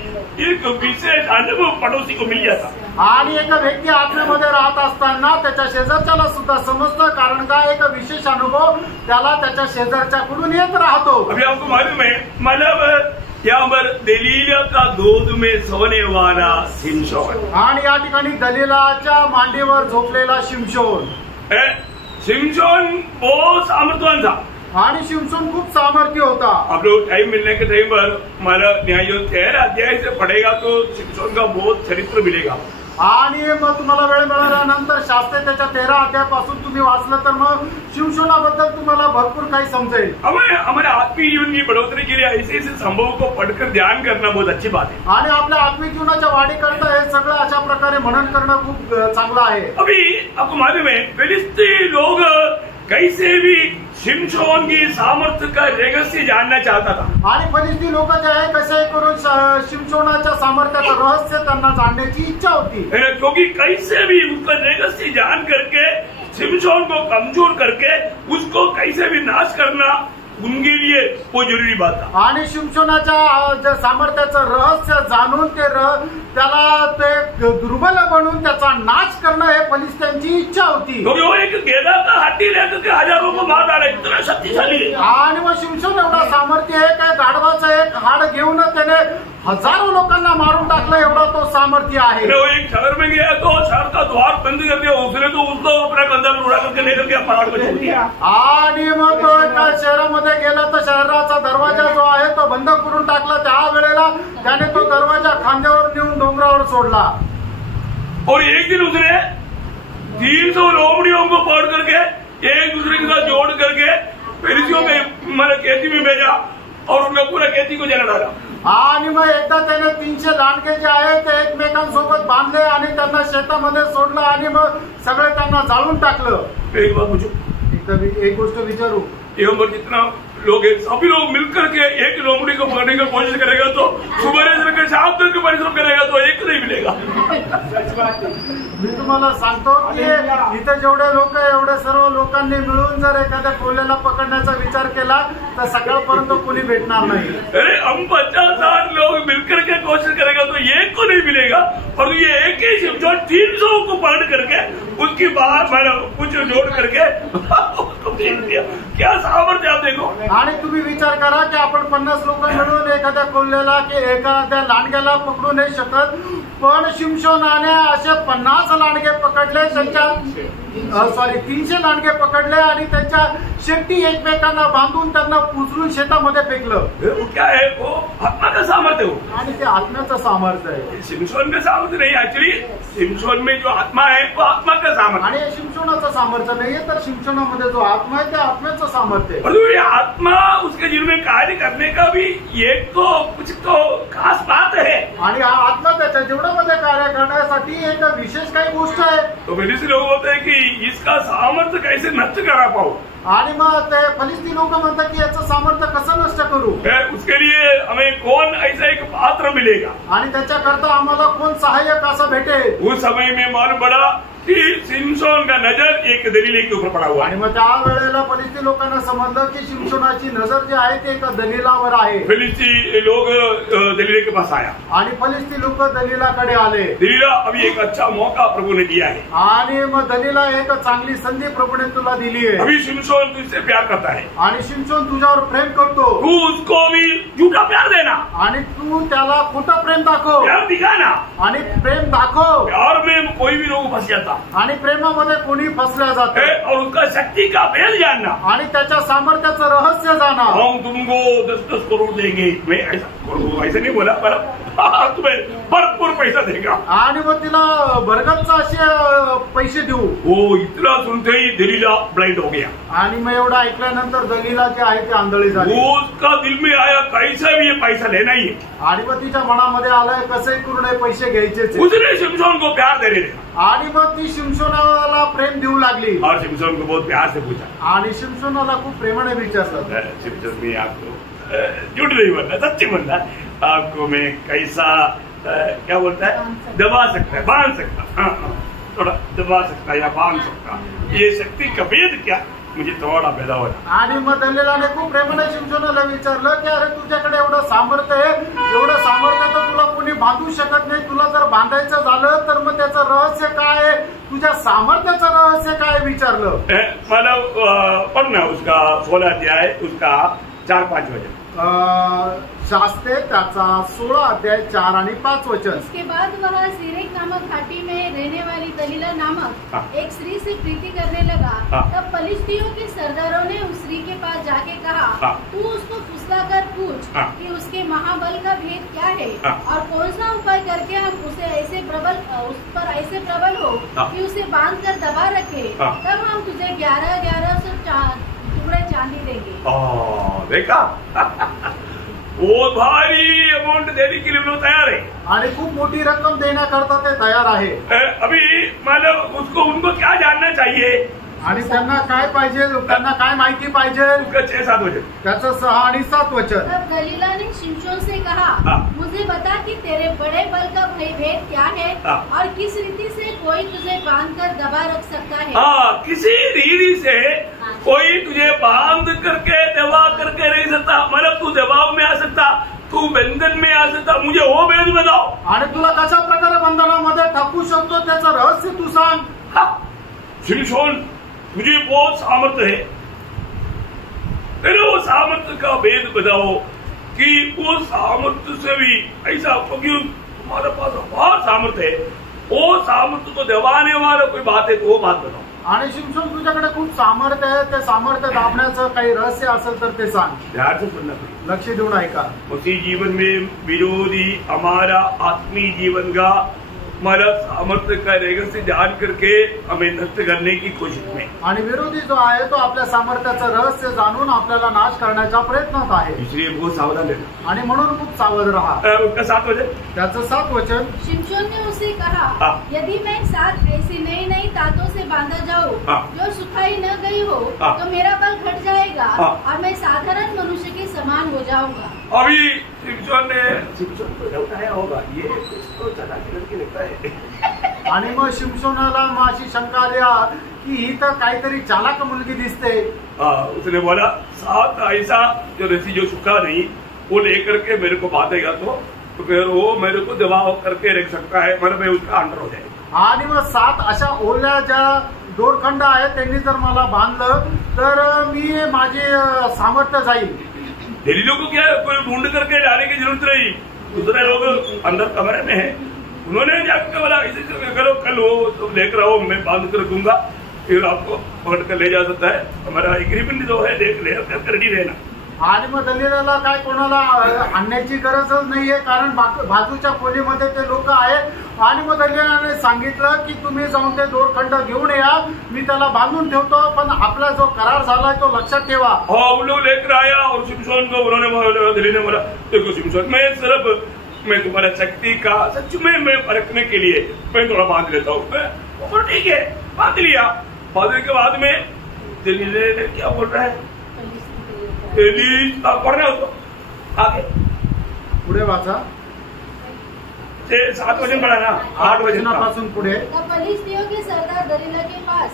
एक विशेष अनुभव पड़ोसी को मिल जाता। आणि एक व्यक्ती आत्म्यामध्ये राहत असताना त्याच्या शेजारच्याला सुद्धा समजतं, कारण का एक विशेष अनुभव त्याला त्याच्या शेजारच्याकडून येत राहतो। अभी आपको मालूम है, मतलब यहाँ पर दलीला का दूध में सोने वाला शिमशोन, आणि या ठिकाणी दलीलाच्या मांडीवर झोपलेला शिमशोन, शिमशोन बहुत सामर्थ्यवान था, आणि शिमशोन खूप सामर्थ्य होता। आप लोग टाइम मिलने के टाइम पर हमारा न्यायों 13 अध्याय से पढ़ेगा तो शिमशोन का बहुत चरित्र मिलेगा। आणि मग तुम्हाला वेळ मिळाल्यानंतर शास्त्रे त्याच्या 13 अध्यायापासून तुम्ही वाचलं तर मग शिमशोनाबद्दल तुम्हाला भरपूर काही समजेल। हमारे आत्मीय जीवन की बढ़ोतरी के लिए ऐसे ऐसे संभव को पढ़कर ध्यान करना बहुत अच्छी बात है। आणि आपल्या आत्मिक जीवनाच्या वाढीकरता हे सगळं अशा प्रकारे मनन करणं खूप चांगलं आहे। अभी आपको मालूम है, फिलिस्ती लोग कैसे भी शिमशोन की सामर्थ्य का रहस्य जानना चाहता था, आणि फलिस्ती लोक जे आहे कसे करून शिमशोनाच्या सामर्थ्याचं रहस्य त्यांना जाणण्याची इच्छा होती, क्योंकि कैसे भी उसका रहस्य जान करके शिमशोन को कमजोर करके उसको कैसे भी नाश करना उनके लिए वो जरूरी बात था। आणि शिमशोनाच्या सामर्थ्याचं रहस्य जाणून त्याला ते दुर्बल बनवून त्याचा नाश करणं हे फलिस्त्यांची इच्छा होती। क्योंकि वो एक गेंदा का हाथी लेकर के हजारों को मार डाला, इतना शक्तिशाली है। आणि मग शिमशोन एवढा सामर्थ्य आहे काय, गाढवाचं एक हाड घेऊन त्याने हजारों लोकांना मारून टाकलं, एवढा तो सामर्थ्य आहे। वो एक शहर में गया तो शहर का द्वार बंद कर दिया, उसने तो उसको अपना कंधा में उड़ा करके लेकर के पहाड़ पर छोड़ दिया। आणि मग तो एका शहरामध्ये गेला तर शहराचा दरवाजा जो आहे तो बंद करून टाकला, त्या वेळेला त्याने तो दरवाजा खांद्यावर नेऊन डोंगरावर सोडला। और एक दिन उसने 300 लोमड़ियों को पकड़ करके एक दूसरे के साथ जोड़ करके फरिसियों में मतलब खेती में भेजा और उनका पूरा खेती को जला डाला। आणि मग एकदा त्याने 300 लांडगे जे आहेत ते एकमेकांसोबत बांधले आणि त्यांना शेतामध्ये सोडलं आणि मग सगळे त्यांना जाळून टाकलं। एक बात पूछो, एक गोष्ट विचारू, यहाँ पर जितना लोग हैं सभी लोग मिलकर के एक लोमड़ी को पकड़ने की कोशिश करेगा तो सुबह से लेकर शाम तक परिश्रम करेगा तो एक नहीं मिलेगा। मी तुम्हाला सांगतो की इथे जेवढे लोक एवढे सर्व लोकांनी मिळून जर एखाद्या कोल्ह्याला पकडण्याचा विचार केला तर सकाळपर्यंत कोणी भेटणार नाही। अरे हम 50,000 लोग मिलकर के कोशिश करेगा तो एक को नहीं मिलेगा, और ये एक ही जो 300 को पकड़ करके उसकी बाहर कुछ जोड़ करके क्या सामर्थ्य आप देखो। आणि तुम्ही विचार करा की आपण 50 लोक मिळून एखाद्या कोल्ह्याला की एखाद्या लांडग्याला पकडू नाही शकत, पण शिमशोनाने असे 50 लांडगे पकडले, त्यांच्या 300 लांडगे पकडले आणि त्यांच्या शेपटी एकमेकांना बांधून त्यांना उचलून शेतामध्ये फेकलं। वो क्या है, वो आत्मा का सामर्थ्य हो, आणि ते आत्म्याचं सामर्थ्य आहे। शिमशोन का सामर्थ्य नहीं, एक्चुअली शिमशोन में जो आत्मा है वो आत्मा का सामर्थ्य, आणि शिमशोनाचं सामर्थ्य नाहीये तर शिमशोनामध्ये जो आत्मा आहे ते आत्म्याचं सामर्थ्य आहे। और ये आत्मा उसके जीवन में कार्य करने का भी एक तो कुछ तो खास बात है, आणि हा आत्मा त्याच्या जीवनामध्ये कार्य करण्यासाठी एक विशेष काही गोष्ट आहे। तो मेरे से लोग होते हैं कि इसका सामर्थ्य कैसे नष्ट करा पाओ, आणि मग ते फलिस्ती लोक म्हणतात की याचं सामर्थ्य कसं नष्ट करू, उसके लिए हमें कौन ऐसा एक पात्र मिलेगा, आणि त्याच्याकरता आम्हाला कोण सहाय्यक असं भेटेल। होते। उस समय में मालूम पड़ा कि शिमशोन का नजर एक दलीले के ऊपर पड़ा हुआ आणि मग त्या वेळेला फलिस्ती लोकांना समजलं की शिमशोनाची नजर जी आहे ती एका दलीलावर आहे। फिलिस्ती लोग दलीले के पास आया आणि फलिस्ती लोक दलीलाकडे आले। दलीला अभी एक अच्छा मौका प्रभु ने दिया है आणि मग दलीला एक चांगली संधी प्रभूने तुला दिली आहे। अभी शिमशोन तुझसे प्यार करता है आणि शिमशोन तुझ्यावर प्रेम करतो, तू उसको भी झूठा प्यार देना, आणि तू त्याला खोटं प्रेम दाखव प्यार दिखाना। आणि प्रेम दाखव। प्यार में कोई भी लोग फंस जाता आणि प्रेमामध्ये कोणी फसल्या जाते है और उसका शक्ति का भेद जानना। आणि त्याच्या सामर्थ्याचं रहस्य जाणं। हम तुमको 10-10 करोड़ देंगे, मैं ऐसा नहीं बोला पर तुम्हें भरपूर पैसा देगा। आणि मग तिला भरगच्च असे पैसे देऊ। वो इतना सुनते ही दलीला ब्लाइंड हो गया। आणि मग एवढं ऐकल्यानंतर दलीला जे आहे ते आंधळी झाली। उसका दिल में आया कैसा भी ये पैसा लेना ही है। आणि मग तिच्या मनामध्ये आलंय कसंही करून हे पैसे घ्यायचेच। उसने शिमशोन को प्यार देने लगा आणि मग ती शिमशोनाला प्रेम देऊ लागली और शिमशोन को बहुत प्यार से पूछा। आणि शिमशोनाला खूप प्रेमाने विचारलं, शिमशोन मैं आपको झूठ नहीं बोलना, सच्ची बोलना, आपको मैं कैसा क्या बोलता है दबा सकता है, बांध सकता, हाँ थोड़ा दबा सकता या बांध सकता, ये शक्ति का भेद क्या मुझे थोड़ा पैदा हो। आणि मग दलीलाने खूप प्रेमाने शिमशोनाला विचारलं की अरे तुझ्याकडे एवढं सामर्थ्य आहे, एवढं सामर्थ्य तर तुला कोणी बांधू शकत नाही, तुला जर बांधायचं झालं तर मग त्याचं रहस्य काय आहे, तुझ्या सामर्थ्याचं रहस्य काय विचारलं। मतलब पढ़ना उसका 16 अध्याय उसका 4-5 वचन शास्त्रे त्याचा 16 अध्याय 4 आणि 5 वचन। उसके बाद वह सीरेक नामक घाटी में रहने वाली दलीला नामक एक स्त्री से प्रीति करने लगा। तब फलिस्तियों के सरदारों ने उस स्त्री के पास जाके कहा, तू उसको फुसलाकर पूछ कि उसके महाबल का भेद क्या है और कौन सा उपाय करके हम उसे ऐसे प्रबल उस पर ऐसे प्रबल हो कि उसे बांध कर दबा रखे, तब हम तुझे 1100 टुकड़े चांदी देंगे। देखा वो भारी अमाउंट देने के लिए लोग तैयार है आणि खूप मोठी रक्कम देण्याकरता ते तयार आहे। अभी मतलब उनको क्या जानना चाहिए आणि त्यांना काय पाहिजे, त्यांना काय माहिती पाहिजे, उसका 6-7 वचन, त्याचं 6 आणि 7 वचन। तब दलीला ने शिमशोन से कहा, मुझे बता कि तेरे बड़े बल का भेद क्या है और किस रीति से कोई तुझे बांध कर दबा रख सकता है। हाँ, किसी रीति से कोई तुझे बांध करके दबा करके नहीं सकता, मतलब तू दबाव में आ सकता, तू बंधन में आ सकता, मुझे वो भेद बताओ। आणि तुला कशा प्रकारे बंधनामध्ये टाकू शकतो त्याचं रहस्य तू सांग। शिमशोन मुझे बहुत सामर्थ्य है, तेरे वो सामर्थ्य का भेद बताओ कि वो सामर्थ्य से भी ऐसा, क्योंकि तुम्हारे पास बहुत सामर्थ्य है, वो सामर्थ्य को दबाने वाला कोई बात है तो वो बात बताओ। आणि शिमशोन तुझ्याकडे खूप सामर्थ्य आहे, ते सामर्थ्य दाबण्याचं काही रहस्य असेल तर ते सांग। ध्यान से सुनना पड़ेगा, लक्ष देऊन ऐका। उसी जीवन में विरोधी हमारा आत्मीय जीवन का हमारा सामर्थ्य का रहस्य जान करके हमें नष्ट करने की कोशिश में, आणि विरोधी जो आहे तो आपल्या सामर्थ्याचं रहस्य जाणून आपल्याला नाश करण्याच्या प्रयत्नात आहे। इसलिए बहुत सावधान रहना आणि म्हणून खूप सावध रहा। उसका 7 वचन, त्याचं 7 वचन। शिमशोन ने उसे कहा, यदि मैं 7 ऐसी नई नई तातों से बांधा जाऊँ जो सुखाई न गई हो तो मेरा बल घट जाएगा और मैं साधारण मनुष्य के समान हो जाऊंगा। अभी शिमशोन को डर आया होगा, ये तो चला के लगता है। आणि मग शिमशोनाला अशी शंका आली की ही तर काहीतरी चालाक मुलगी दिसते। उसने बोला 7 ऐसा जो रस्सी जो सूखा नहीं वो लेकर के मेरे को बांधेगा तो फिर वो मेरे को दबाव करके रख सकता है, मतलब मैं उसका अंडर हो जाएगा। आणि मग 7 अशा ओल्या ज्या दोरखंड आहेत त्यांनी जर मला बांधलं तर मी माझे सामर्थ्य जाईल। दलीलों को क्या कोई ढूंढ करके लाने की जरूरत नहीं, दूसरे लोग अंदर कमरे में है, उन्होंने जाकर बोला इसे करो, कल वो तो लेकर आओ, मैं बांध कर दूंगा, फिर आपको पकड़ कर ले जा सकता है, हमारा एग्रीमेंट जो है देख ले रेडी रहना। आणि मग दलीलाला काय कोणाला आणण्याची गरजच नाहीये, कारण बाजूच्या खोलीमध्ये ते लोक आहेत। आणि मग दलीलाने सांगितलं की तुम्ही जाऊन ते दोरखंड घेऊन या, मी त्याला बांधून ठेवतो, पण आपला जो करार झालाय तो लक्षात ठेवा। हम लोग लेकर आया और शिमशोन को उन्होंने दलील ने बोला, देखो शिमशोन मैं सिर्फ मैं तुम्हारा शक्ति का सच में मैं परखने के लिए मैं थोड़ा बांध लेता हूँ। ठीक है, बांध लिया। बांधने के बाद में दलील ने क्या बोल रहा है, पढ़ना उसको आगे पुढे वाचा। 7 वचन पढ़ा ना, 8 वचनापासून पुढे तब फलिस्तियों के सरदार दलीला के पास,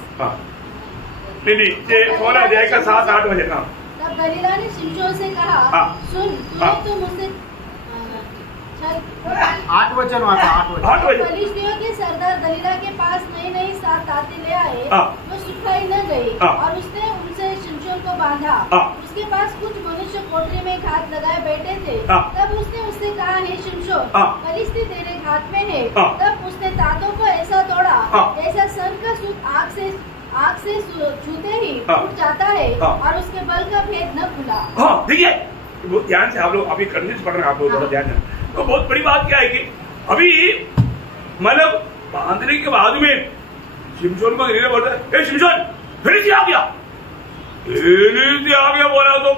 नहीं 16 अध्याय का 7-8 वचन। तब दलीला ने शिमशोन से कहा, सुन, तूने तो मुझसे 8 वचन वाचा, 8 वचन। फलिस्तियों के सरदार दलीला के पास नई 7 ताते ले आए, वो सुखाई न गई, और उसने उनसे शिमशोन को बांधा। उसके पास कुछ मनुष्य कोठरी में घात लगाए बैठे थे। तब उसने उससे कहा, हे शिमशोन, फलिस्ती तेरे हाथ में है। तब उसने तातों को ऐसा तोड़ा जैसा सन का सूत आग से छूते ही उठ जाता है, और उसके बल का भेद न खुला। देखिए बहुत ध्यान से आप लोग अभी कंडीशन पढ़ रहे हैं, आप लोग थोड़ा ध्यान दें। तो बहुत बड़ी बात क्या है कि अभी मतलब बांधने के बाद में शिमशोन को धीरे बोलता है, ए शिमशोन फिर से आ गया, बोला तो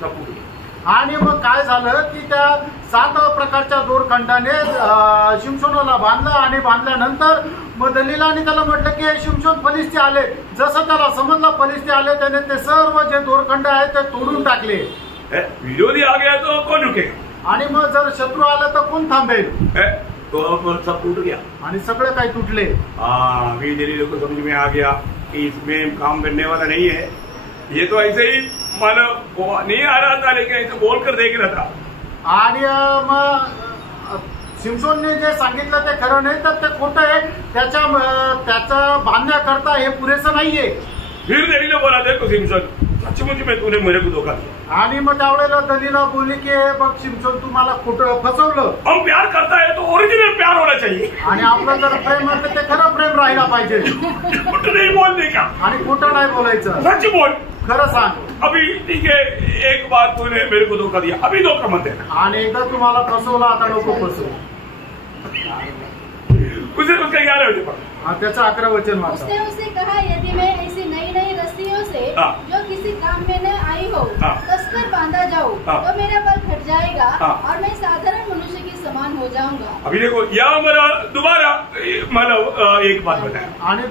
सब फुट गया। आणि मग काय झालं की त्या 7 प्रकारच्या दोरखंडाने शिमशोनाला बांधलं, आणि बांधल्यानंतर मग दलीलाने त्याला म्हटलं की शिमशोन फलिस्ती आले। जसं त्याला समजलं फलिस्ती आले, त्याने ते सर्व जे दोरखंड आहेत ते तोडून टाकले। विरोधी आ गया तो कौन रुकेगा, आणि मग जर शत्रू आला तर कोण थांबेल? तो सब टूट गया आणि सगळे काही तुटले। अभी दलील को समझ में आ गया कि इसमें काम करने वाला नहीं है, ये तो ऐसे ही मानो नहीं आ रहा था, लेकिन ऐसे बोल कर देख रहा था। आणि मग शिमशोनने जे सांगितलं ते खरं नाही, तर ते खोटं आहे, त्याचा बांधण्याकरता हे पुरेसं नाहीये। फिर दलील बोला, देखो शिमशोन सचमुच में तूने मेरे को धोखा दिया। आणि मग त्यावेळेला दलीला बोलली की बघ शिमशोन, तू मला खोटं फसवलं। हम प्यार करता है तो ओरिजिनल प्यार होना चाहिए, आणि आपलं जर प्रेम आहे तर ते खरं प्रेम राहायला पाहिजे, झूठ नहीं बोलने का, आणि खोटं नाही बोलायचं, सच बोल, खरं सांग। अभी ठीक है, एक बार तूने मेरे को धोखा दिया, अभी धोखा मत देना। आणि एकदा तुम्हाला फसवलं, आता नको फसवू। उसे उसका 11 वचन पढ़ा। त्याचं 11 वचन वाचा। उसने उससे कहा, यदि मैं ऐसी नई रस्सियों से जो किसी काम में न आई हो कसकर बांधा जाऊं, तो मेरा बल घट जाएगा, और मैं साधारण मनुष्य के समान हो जाऊंगा। अभी देखो या मला दोबारा मतलब एक बात बताया, आणि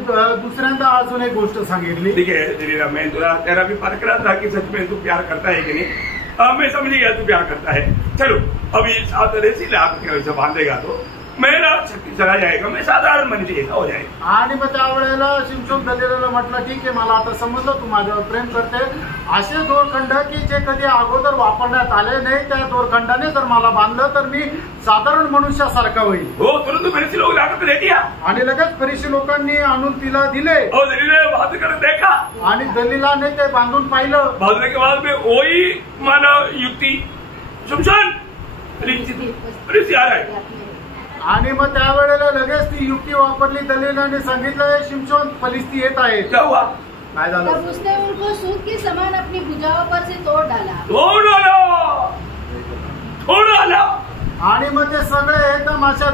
दुसऱ्यांदा अजून एक गोष्ट सांगितली। ठीक है दलीला, मैं तेरा भी परख रहा था कि सच में तू प्यार करता है कि नहीं। मैं समझ गया तू प्यार करता है, चलो अभी साथ रस्सी ला के बांधेगा तो मेरा शक्ती चला जाएगा, मैं साधारण मनुष्य जैसा हो जाएगा। आणि मग त्यावेळेला शिमशोन दलीलाला म्हटलं, ठीक आहे, मला आता समजलं तू माझ्यावर प्रेम करते। असे दोरखंड की जे कधी अगोदर वापरण्यात आले नाही, त्या दोरखंडाने जर मला बांधलं तर मी साधारण मनुष्यासारखा होईल। हो, तुरंत फरीसी लोग लाकर ले दिया, आणि लगेच फरीसी लोकांनी आणून तिला दिले। हो, दलीला बांध कर देखा, आणि दलीलाने ते बांधून पाहिलं। बांधने के बाद में वही माना युक्ति शिमशोन फरीसी आ रहा है, आणि मग त्यावेळेला लगेच ती युक्ती वापरली। दलीलाने सांगितलं, शिमशोन फलिस्ती येत आहे। क्या हुआ? काय झालं? तब उसने उनको सूत के समान अपनी भुजाओं पर से तोड़ डाला। आणि मग ते सगळे एकदम अशा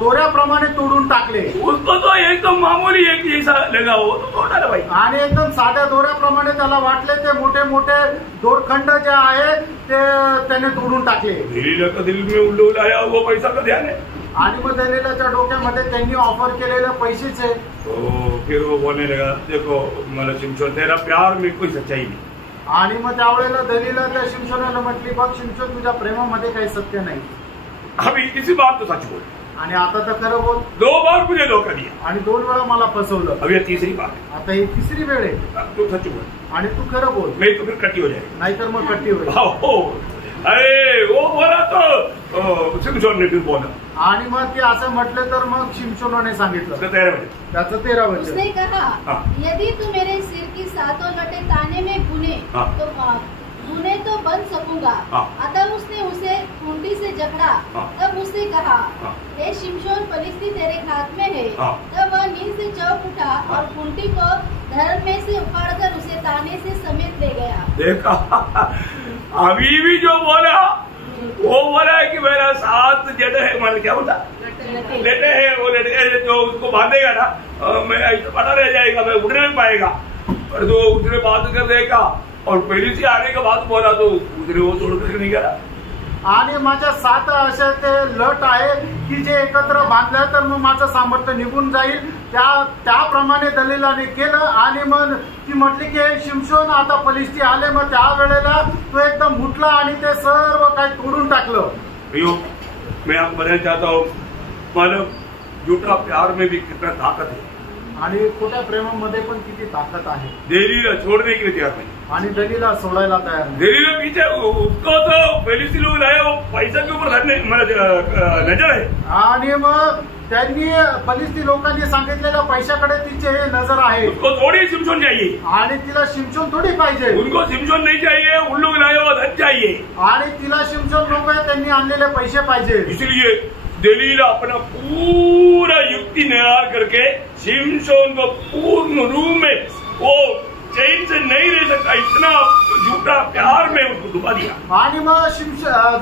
दोऱ्याप्रमाणे तोडून टाकले। उसको तो एकदम मामूली एक जैसा लगा हो तो तोड़ डाला भाई, आणि एकदम साध्या दोऱ्याप्रमाणे त्याला वाटले ते मोठे मोठे दोरखंड जे आहे ते त्याने तोडून टाकले। दलीला का दिल में उल्लू आया वो पैसा का ध्यान है, आणि मग दलीलाच्या डोक्यामध्ये त्यांनी ऑफर केलेले पैसेचे। तो फिर वो बोलने लगा, देखो मतलब शिमशोन तेरा प्यार में कोई सच्चाई नहीं। आणि मग त्यावेळेला दलीला त्या शिमशोनाला म्हटली, बघ शिमशोन, तुझ्या प्रेमामध्ये काही सत्य नाही, अभी किसी बात तो सच बोल, आणि आता तर खरं बोल। 2 बार मुझे धोखा दिया, आणि 2 वेळा मला फसवलं, अभी तीसरी बात है, आता ही तिसरी वेळ आहे, तू सच बोल, आणि तू खरं बोल, नहीं तो फिर कट्टी हो जाएगी, नाहीतर मग कट्टी होईल। अरे वो बोला तो शिमशोन ने फिर बोला, आणि मग ते असं म्हटलं तर मग शिमशोनाने सांगितलं, त्याचं 13 वचन। उसने कहा, यदि तू मेरे सिर की 7 लटे ताने में बुने तो बन सकूंगा। अतः उसने उसे खूंटी से जकड़ा। तब उसने कहा, हे शिमशोन, फलिस्ती तेरे हाथ में है। तब वह नींद से चौंक उठा और खूंटी को धर में से उखाड़कर उसे ताने से समेत ले गया। देखा, अभी भी जो बोला वो बोला है कि मेरा 7 जड़ है, मतलब क्या होता लेटे है, वो लेटे जो उसको बांधेगा ना, मैं ऐसा पता रह जाएगा, मैं उठ नहीं पाएगा। पर जो उसने बात कर देगा और पहली से आने के बाद बोला तो उसने वो छोड़कर नहीं करा। आणि माझ्या 7 असे ते लट आहे की जे एकत्र बांधले तर मग माझं सामर्थ्य निघून जाईल। त्याप्रमाणे दलीलाने केलं, आणि मग ती म्हटली की शिमशोन आता फलिस्ती आले। मग त्या वेळेला तो एकदम उठला आणि ते सर्व काही तोडून टाकलं। मैं आपको बताना चाहता हूँ मतलब झूठा प्यार में भी कितना ताकत है आणि खोट्या प्रेमामध्ये पण किती ताकद आहे. दलीला छोड़ने के लिए तैयार नहीं. आणि दलीला सोडायला तयार नाही. दलीला पीछे उसको तो फेलिस्ती लोग लाए वो पैसा के ऊपर नजर है. आणि मग त्यांनी फलिस्ती लोकांनी सांगितलेल्या पैशाकडे तिचे हे नजर आहे. उसको थोड़ी शिमशोन चाहिए आणि तिला शिमशोन थोडी पाहिजे. उनको शिमशोन नहीं चाहिए, उन लोग लाए वो धन चाहिए. आणि तिला शिमशोन लोक त्यांनी आणलेले पैसे पाहिजे. इसलिए दलीला अपना पूरा युक्ति निरार करके शिमशोन को पूर्ण रूप में वो चैन से नहीं रह सकता, इतना झूठा प्यार में उसको डुबा दिया. आणि मग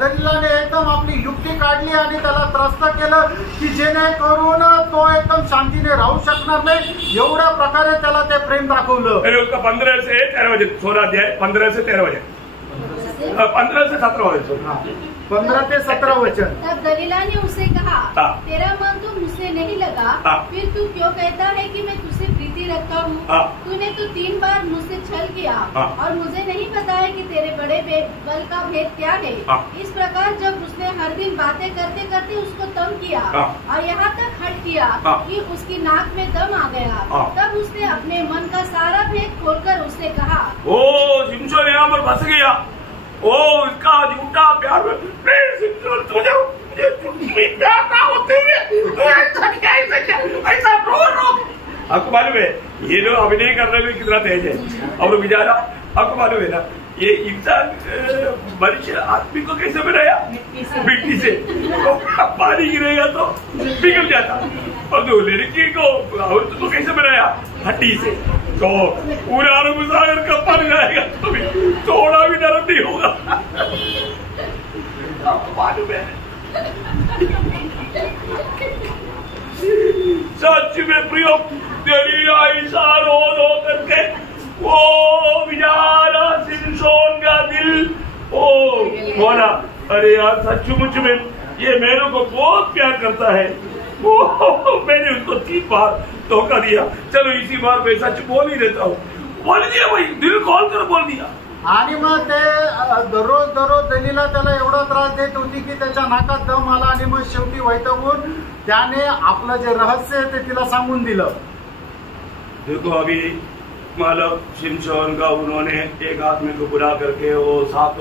दलीलाने एकदम आपली युक्ती काढली आणि त्याला त्रस्त केलं की जेणेकरून तो एकदम शांतीने राहू शकणार नाही, एवढ्या प्रकारे त्याला ते प्रेम दाखवलं. पहले उसका 15 से 13 बजे 16 अध्याय 15 से 13 बजे 15 से 17 बजे 15 ते 17 वचन. तब दलीला ने उससे कहा, तेरा मन तो मुझसे नहीं लगा, फिर तू क्यों कहता है कि मैं तुझसे प्रीति रखता हूँ? तूने तो 3 बार मुझसे छल किया और मुझे नहीं पता है कि तेरे बड़े बल का भेद क्या है. इस प्रकार जब उसने हर दिन बातें करते करते उसको तंग किया और यहाँ तक हट किया कि उसकी नाक में दम आ गया, तब उसने अपने मन का सारा भेद खोलकर उससे कहा, ओ शिमशोन यहाँ पर फंस गया. ओ इसका झूठा प्यार में तुझे प्यार का होते हुए ऐसा रो. आपको मालूम है ये लोग अभिनय करने में कितना तेज है. और बेचारा आपको मालूम है ना ये इंसान मनुष्य आदमी को कैसे बनाया? मिट्टी से. पानी गिरेगा तो पिघल जाता, और जो लड़की को औरत को कैसे बनाया? हड्डी से. तो पूरा अरब सागर का पानी जाएगा तो भी थोड़ा भी नरम नहीं होगा. आपको मालूम है सच में प्रियो दलीला ऐसा रो करके वो बेचारा शिमशोन का दिल ओ बोला, अरे यार सचमुच में ये मेरे को बहुत प्यार करता है. मैंने उसको 3 बार धोखा दिया, चलो इसी बार मैं सच बोल ही देता हूँ. बोल दिया भाई, दिल खोल कर बोल दिया. आणि मग ते दररोज दलीला त्याला एवढा त्रास देत होती की त्याच्या नाकात दम आला आणि मग शेवटी वैतागून त्याने आपलं जे रहस्य आहे ते तिला सांगून दिलं. देखो अभी मतलब शिमशोन का उन्होंने एक आदमी को बुला करके वो 7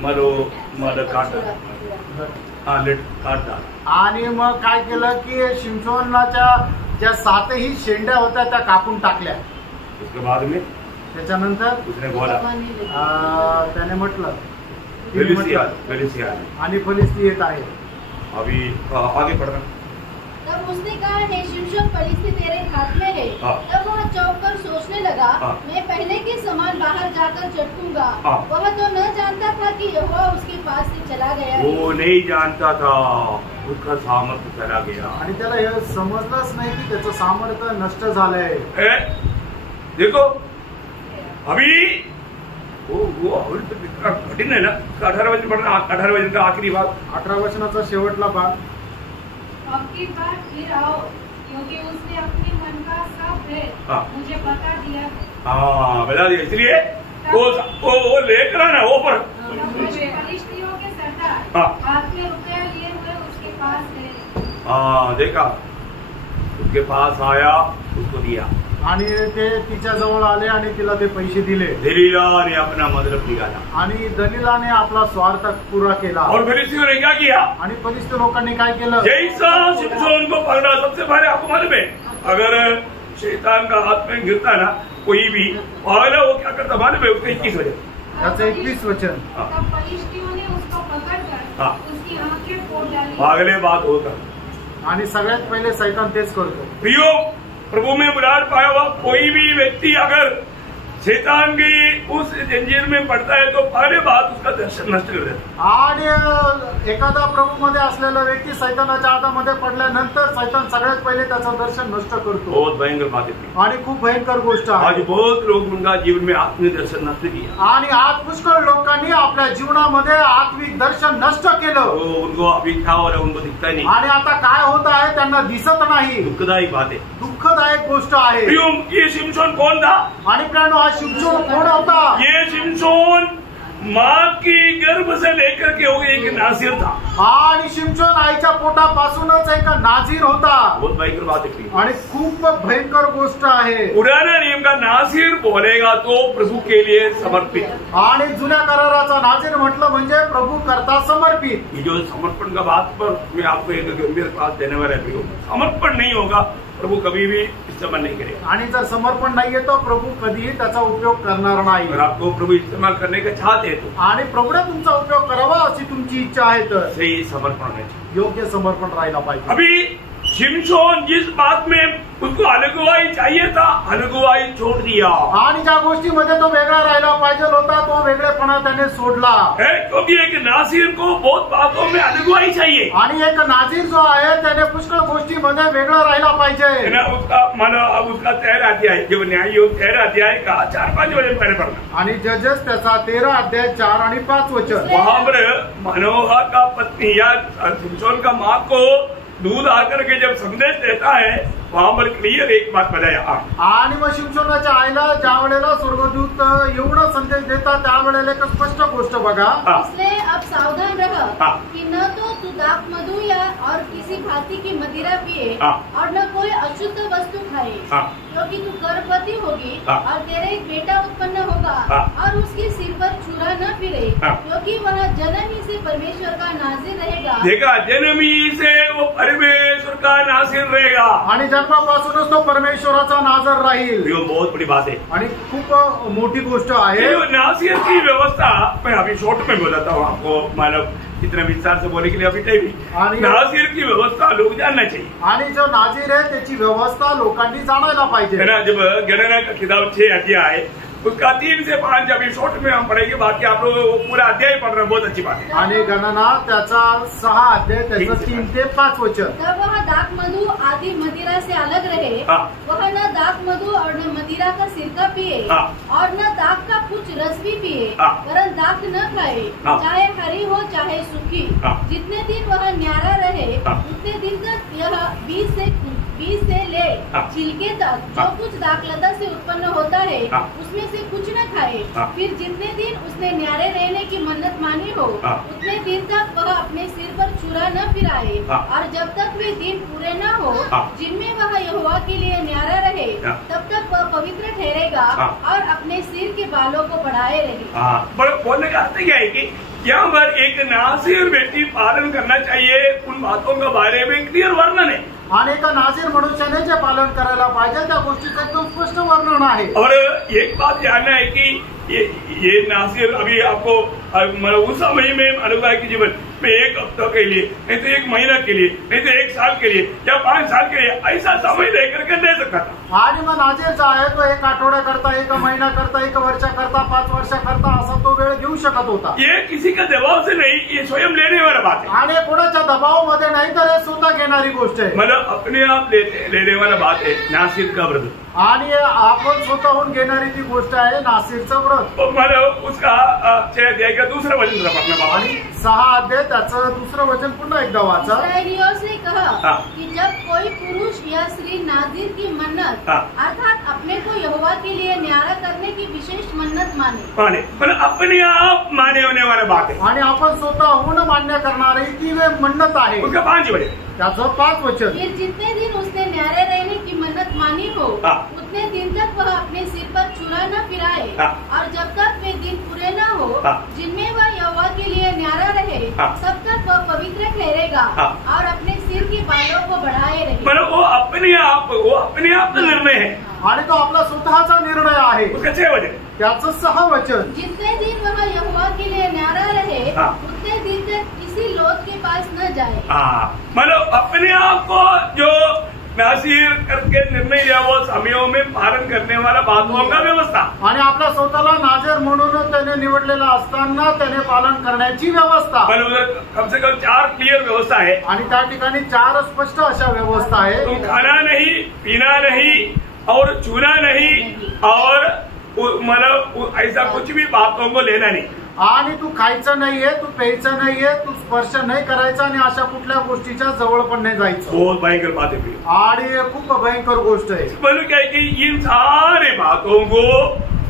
मतलब काटा. आणि मग काय केलं की शिमशोनाच्या ज्या 7ही शेंड्या होत्या त्या कापून टाकल्या. उसके बाद में त्याच्यानंतर उसने बोला त्याने म्हटलं आणि फलिस्ती येत आहे. अभी आगे पढ़ना. तब उसने कहा, हे शिमशोन, फलिस्ती तेरे हाथ में है. तब वह चौंक कर सोचने लगा, मैं पहले के समान बाहर जाकर चटकूंगा. वह तो न जानता था कि यहोवा उसके पास से चला गया. वो नहीं जानता था उसका सामर्थ्य चला गया. आणि त्याला हे समजलंच नाही की त्याचं सामर्थ्य नष्ट झालंय. देखो अभी वो कितना कठिन है ना. 18 वचन पढ़ना. 18 वचन का आखिरी भाग, 18 वचनाचा शेवटला भाग. अब की बार फिर आओ, क्योंकि उसने अपने मन का सब भेद मुझे बता दिया. बता दिया. इसलिए वो लेकर आना वो पर फलिस्तियों के सरदार हाथ में रुपया लिए हुए उसके पास गए. देखा उसके पास आया, उसको दिया आणि ते तिच्या जवळ आले आणि तिला ते पैसे दिले. दलीला ने अपना मतलब निकाला आणि दलीलाने आपला स्वार्थ पुरा केला. और फलिस्तियों ने क्या किया? आणि फलिस्ती लोकांनी काय केलं? जैसा शिमशोन को पकड़ा, सबसे पहले आपको मालूम है अगर शैतान का हाथ में गिरता है ना कोई भी, पहले वो क्या करता मालूम है? उसका 21 वचन. त्याचं 21 वचन. तब फलिस्तियों ने उसको पकड़कर उसकी आंखें फोड़ डाली. अगले बात होता. आणि सगळ्यात पहिले शैतान तेच करतो. प्रियो प्रभु में बुलार पाया हुआ कोई भी व्यक्ति अगर शैतान की उस जंजीर में पड़ता है तो पहले बात उसका दर्शन नष्ट कर देता. आणि एखादा प्रभू मध्ये असलेला व्यक्ती शैतानाच्या हातामध्ये पडल्यानंतर शैतान सगळ्यात पहिले त्याचं दर्शन नष्ट करतो. बहुत भयंकर बात है आणि खूप भयंकर गोष्ट आहे. आज बहुत लोग उनका जीवन में आत्मिक दर्शन नष्ट किया. आणि आज पुष्कळ लोकांनी आपल्या जीवनामध्ये आत्मिक दर्शन नष्ट केलं. उनको अभी क्या हो रहा है उनको दिखता नहीं. आणि आता काय होत आहे त्यांना दिसत नाही. दुःखदायी बात है. दुःखदायक गोष्ट आहे. ये शिमशोन कौन था? आणि प्राणो हा शिमशोन कोण होता? ये शिमशोन माँ की गर्भ से लेकर के वो एक नासिर था। आणि शिमशोन आईच्या पोटापासूनच एक नाझीर होता। बहुत भयंकर बात है आणि खूप भयंकर गोष्ट आहे। पुराना नियम का नासिर बोलेगा तो प्रभु के लिए समर्पित, आणि जुन्या कराराचा नाझीर म्हटलं म्हणजे प्रभु करता समर्पित। ये जो समर्पण का बात पर मैं आपको एक गंभीर बात देने वाला हूँ, समर्पण नहीं होगा प्रभु कभी भी इस्तेमाल नहीं करेगा। आणि जर समर्पण नाहीये तर प्रभु कधीही त्याचा उपयोग करणार नाही। अगर आपको प्रभु इस्तेमाल करने का चाहते हैं तो आणि प्रभुने तुमचा उपयोग करावा अशी तुमची इच्छा आहे तर सही समर्पण होना चाहिए। योग्य समर्पण राहायला पाहिजे। अभी शिमशोन जिस बात में उसको अलगुवाई चाहिए था, अलगुवाई छोड़ दिया। आणि ज्या गोष्टीमध्ये तो वेगळा राहायला पाहिजे होता तो वेगळेपणा त्याने सोडला। क्योंकि एक नासिर को बहुत बातों में अलगुवाई चाहिए। आणि एक नाझीर जो आहे त्याने पुष्कळ गोष्टीमध्ये वेगळं राहायला पाहिजे। उसका मानो अब उसका 13 अध्याय, जो न्याय योग 13 अध्याय का 4-5 वचन पहले पढ़ना। आणि जजेस त्याचा 13 अध्याय 4 आणि 5 वचन। वहां पर मनोहा का पत्नी या शिमशोन का माँ को दूध आकर के जब संदेश देता है वहां पर क्लियर एक बात बताया। आणि मग शिमशोनाच्या आईला ज्या वेळेला स्वर्गदूत एवढा संदेश देतात त्यावेळेला एक स्पष्ट गोष्ट बघा। इसलिए अब सावधान रह कि न तो तू दाख मधु या और किसी भांति की मदिरा पिए और न कोई अशुद्ध वस्तु खाए, क्योंकि तू गर्भवती होगी और तेरे एक बेटा उत्पन्न होगा और उसके सिर पर छुरा न फिरे, क्योंकि वह जन्म ही से परमेश्वर का नाज़िर रहेगा। देखा, जन्म ही से वो परमेश्वर का नाज़िर रहेगा। आणि जन्मापासूनच तो परमेश्वराचा नाज़र राहील। ये बहुत बड़ी बात है आणि खूप मोठी गोष्ट आहे। नाज़िर की व्यवस्था मैं अभी शॉर्ट में बताता हूँ आपको, मतलब इतना विस्तार से बोलने के लिए अभी टाइम नहीं। नाज़िर की व्यवस्था लोग जानना चाहिए। आणि जो नाझीर आहे त्याची व्यवस्था लोकांनी जाणायला पाहिजे। जब गणना का किताब 6 अध्याय है उसका 3 से 5 अभी शॉर्ट में हम पढ़ेंगे, बाकी आप लोग पूरा अध्याय पढ़ रहे हैं, बहुत अच्छी बात है। आणि गणना त्याचा 6 अध्याय त्याचा 3 ते 5 वचन। तब वह दाख मधु आदि मदिरा से अलग रहे, वह न दाख मधु और न मदिरा का सिरका पिए और न दाख का कुछ रस भी पिए, वरन दाख न खाए, चाहे हरी हो चाहे सूखी। जितने दिन वह न्यारा रहे उतने दिन तक यह बीज से ले छिलके तक जो कुछ दाखलता से उत्पन्न होता है उसमें से कुछ न खाए। फिर जितने दिन उसने न्यारे रहने की मन्नत मानी हो उतने दिन तक वह अपने सिर पर छुरा न फिराए, और जब तक वे दिन पूरे न हो जिनमें वह यहोवा के लिए न्यारा रहे तब तक वह पवित्र ठहरेगा और अपने सिर के बालों को बढ़ाए रहे। बोलने का अर्थ क्या है कि यहाँ पर एक नाज़िर व्यक्ति पालन करना चाहिए, उन बातों के बारे में क्लियर वर्णन है। आणि एका नाझीर मनुष्याने जे पालन करायला पाहिजे त्या गोष्टीचं एकदम स्पष्ट वर्णन आहे। और एक बात जानना है कि ये नाज़िर अभी आपको मतलब उस समय में अनुग्रह की जीवन में 1 हफ्ता के लिए, नहीं तो 1 महीना के लिए, नहीं तो 1 साल के लिए या 5 साल के लिए ऐसा समय लेकर के दे सकता था। आणि मग नाझीर जो आहे तो 1 आठवड्या करता, 1 महिना करता, 1 वर्ष करता, 5 वर्ष करता असा तो वेळ घेऊ शकत होता। ये किसी का दबाव से नहीं, ये स्वयं लेने वाला बात है। आणि कोणाच्या दबावामध्ये नाही तर हे स्वतः घेणारी गोष्ट आहे। मतलब अपने आप लेने वाला बात है नाज़िर का व्रत। आणि आपण स्वतःहून घेणारी ती गोष्ट आहे नाझीरचं व्रत। मतलब उसका 6 अध्याय का दूसरा वचन पढ़ना। आणि 6 अध्याय त्याचं दुसरं वचन पुन्हा एकदा वाचा। इस्राएलियों से कहा कि जब कोई पुरुष या स्त्री नाज़िर की मन्नत अर्थात अपने को यहोवा के लिए न्यारा करने की विशेष मन्नत माने, मतलब अपने आप माने होने वाला बात है। आणि आपण स्वतःहून मान्य करणारी ती मन्नत आहे। उसका 5 वचन, त्याचं 5 वचन। फिर जितने दिन उसने न्यारे रहने की मन्नत मानी हो उतने दिन तक वह अपने सिर पर छुरा न फिराए, और जब तक वे दिन पूरे न हो जिनमें वह यहोवा के लिए न्यारा रहे तब तक वह पवित्र ठहरेगा और अपने सिर के बालों को बढ़ाए रहे। मतलब वो अपने आप का निर्णय है आणि तो आपला स्वतःचा निर्णय आहे। उसका 6 वचन, त्याचं 6 वचन। जितने दिन वह यहोवा के लिए न्यारा रहे उतने दिन तक किसी लोथ के पास न जाए। मतलब अपने आप को जो नाज़िर करके निर्णय लिया वो समयों में पालन करने वाला बातों का व्यवस्था, आणि आपल्या स्वतःला नाझीर म्हणून त्याने निवडलेला असताना त्याने पालन करण्याची व्यवस्था। कम से कम 4 क्लियर व्यवस्था है। आणि त्या ठिकाणी 4 स्पष्ट अशा व्यवस्था आहे। तुम खाना नहीं, पीना नहीं और छूना नहीं और मतलब ऐसा कुछ भी बातों को लेना नहीं। आणि तू खायचं नाहीये, तू प्यायचं नाहीये, तू स्पर्श नाही करायचा आणि अशा कुठल्या गोष्टीच्या जवळ पण नाही जायचं। बहुत भयंकर बात है आणि खूप भयंकर गोष्ट आहे। मतलब क्या है कि इन सारे बातों को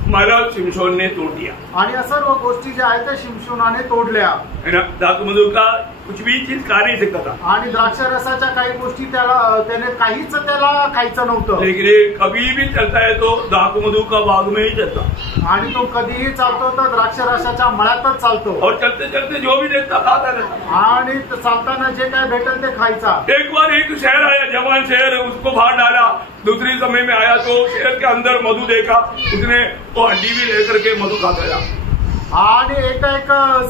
मला शिमशोन ने तोड़ दिया। आणि या सर्व गोष्टी ज्या आहेत त्या शिमशोनाने तोडल्या है ना। दाखमधूर का कुछ भी चीज खा नहीं सकता था, आणि द्राक्षरसाच्या काही गोष्टी त्याने काहीच त्याला खायचं नव्हतं, लेकिन ये कभी भी चलता है तो दाखमधु का बाग में ही चलता, आणि तो कधीही चालतो तर द्राक्षरसाच्या मळ्यातच चालतो, और चलते चलते जो भी देखता खाता रहता। आणि चालताना जे काय भेटेल ते खायचा। एक बार एक शहर आया, जवान शहर, उसको बाहर डाला। दूसरी समय में आया तो शहर के अंदर मधु देखा, उसने वो हड्डी भी लेकर के मधु खाता रहा। आणि एक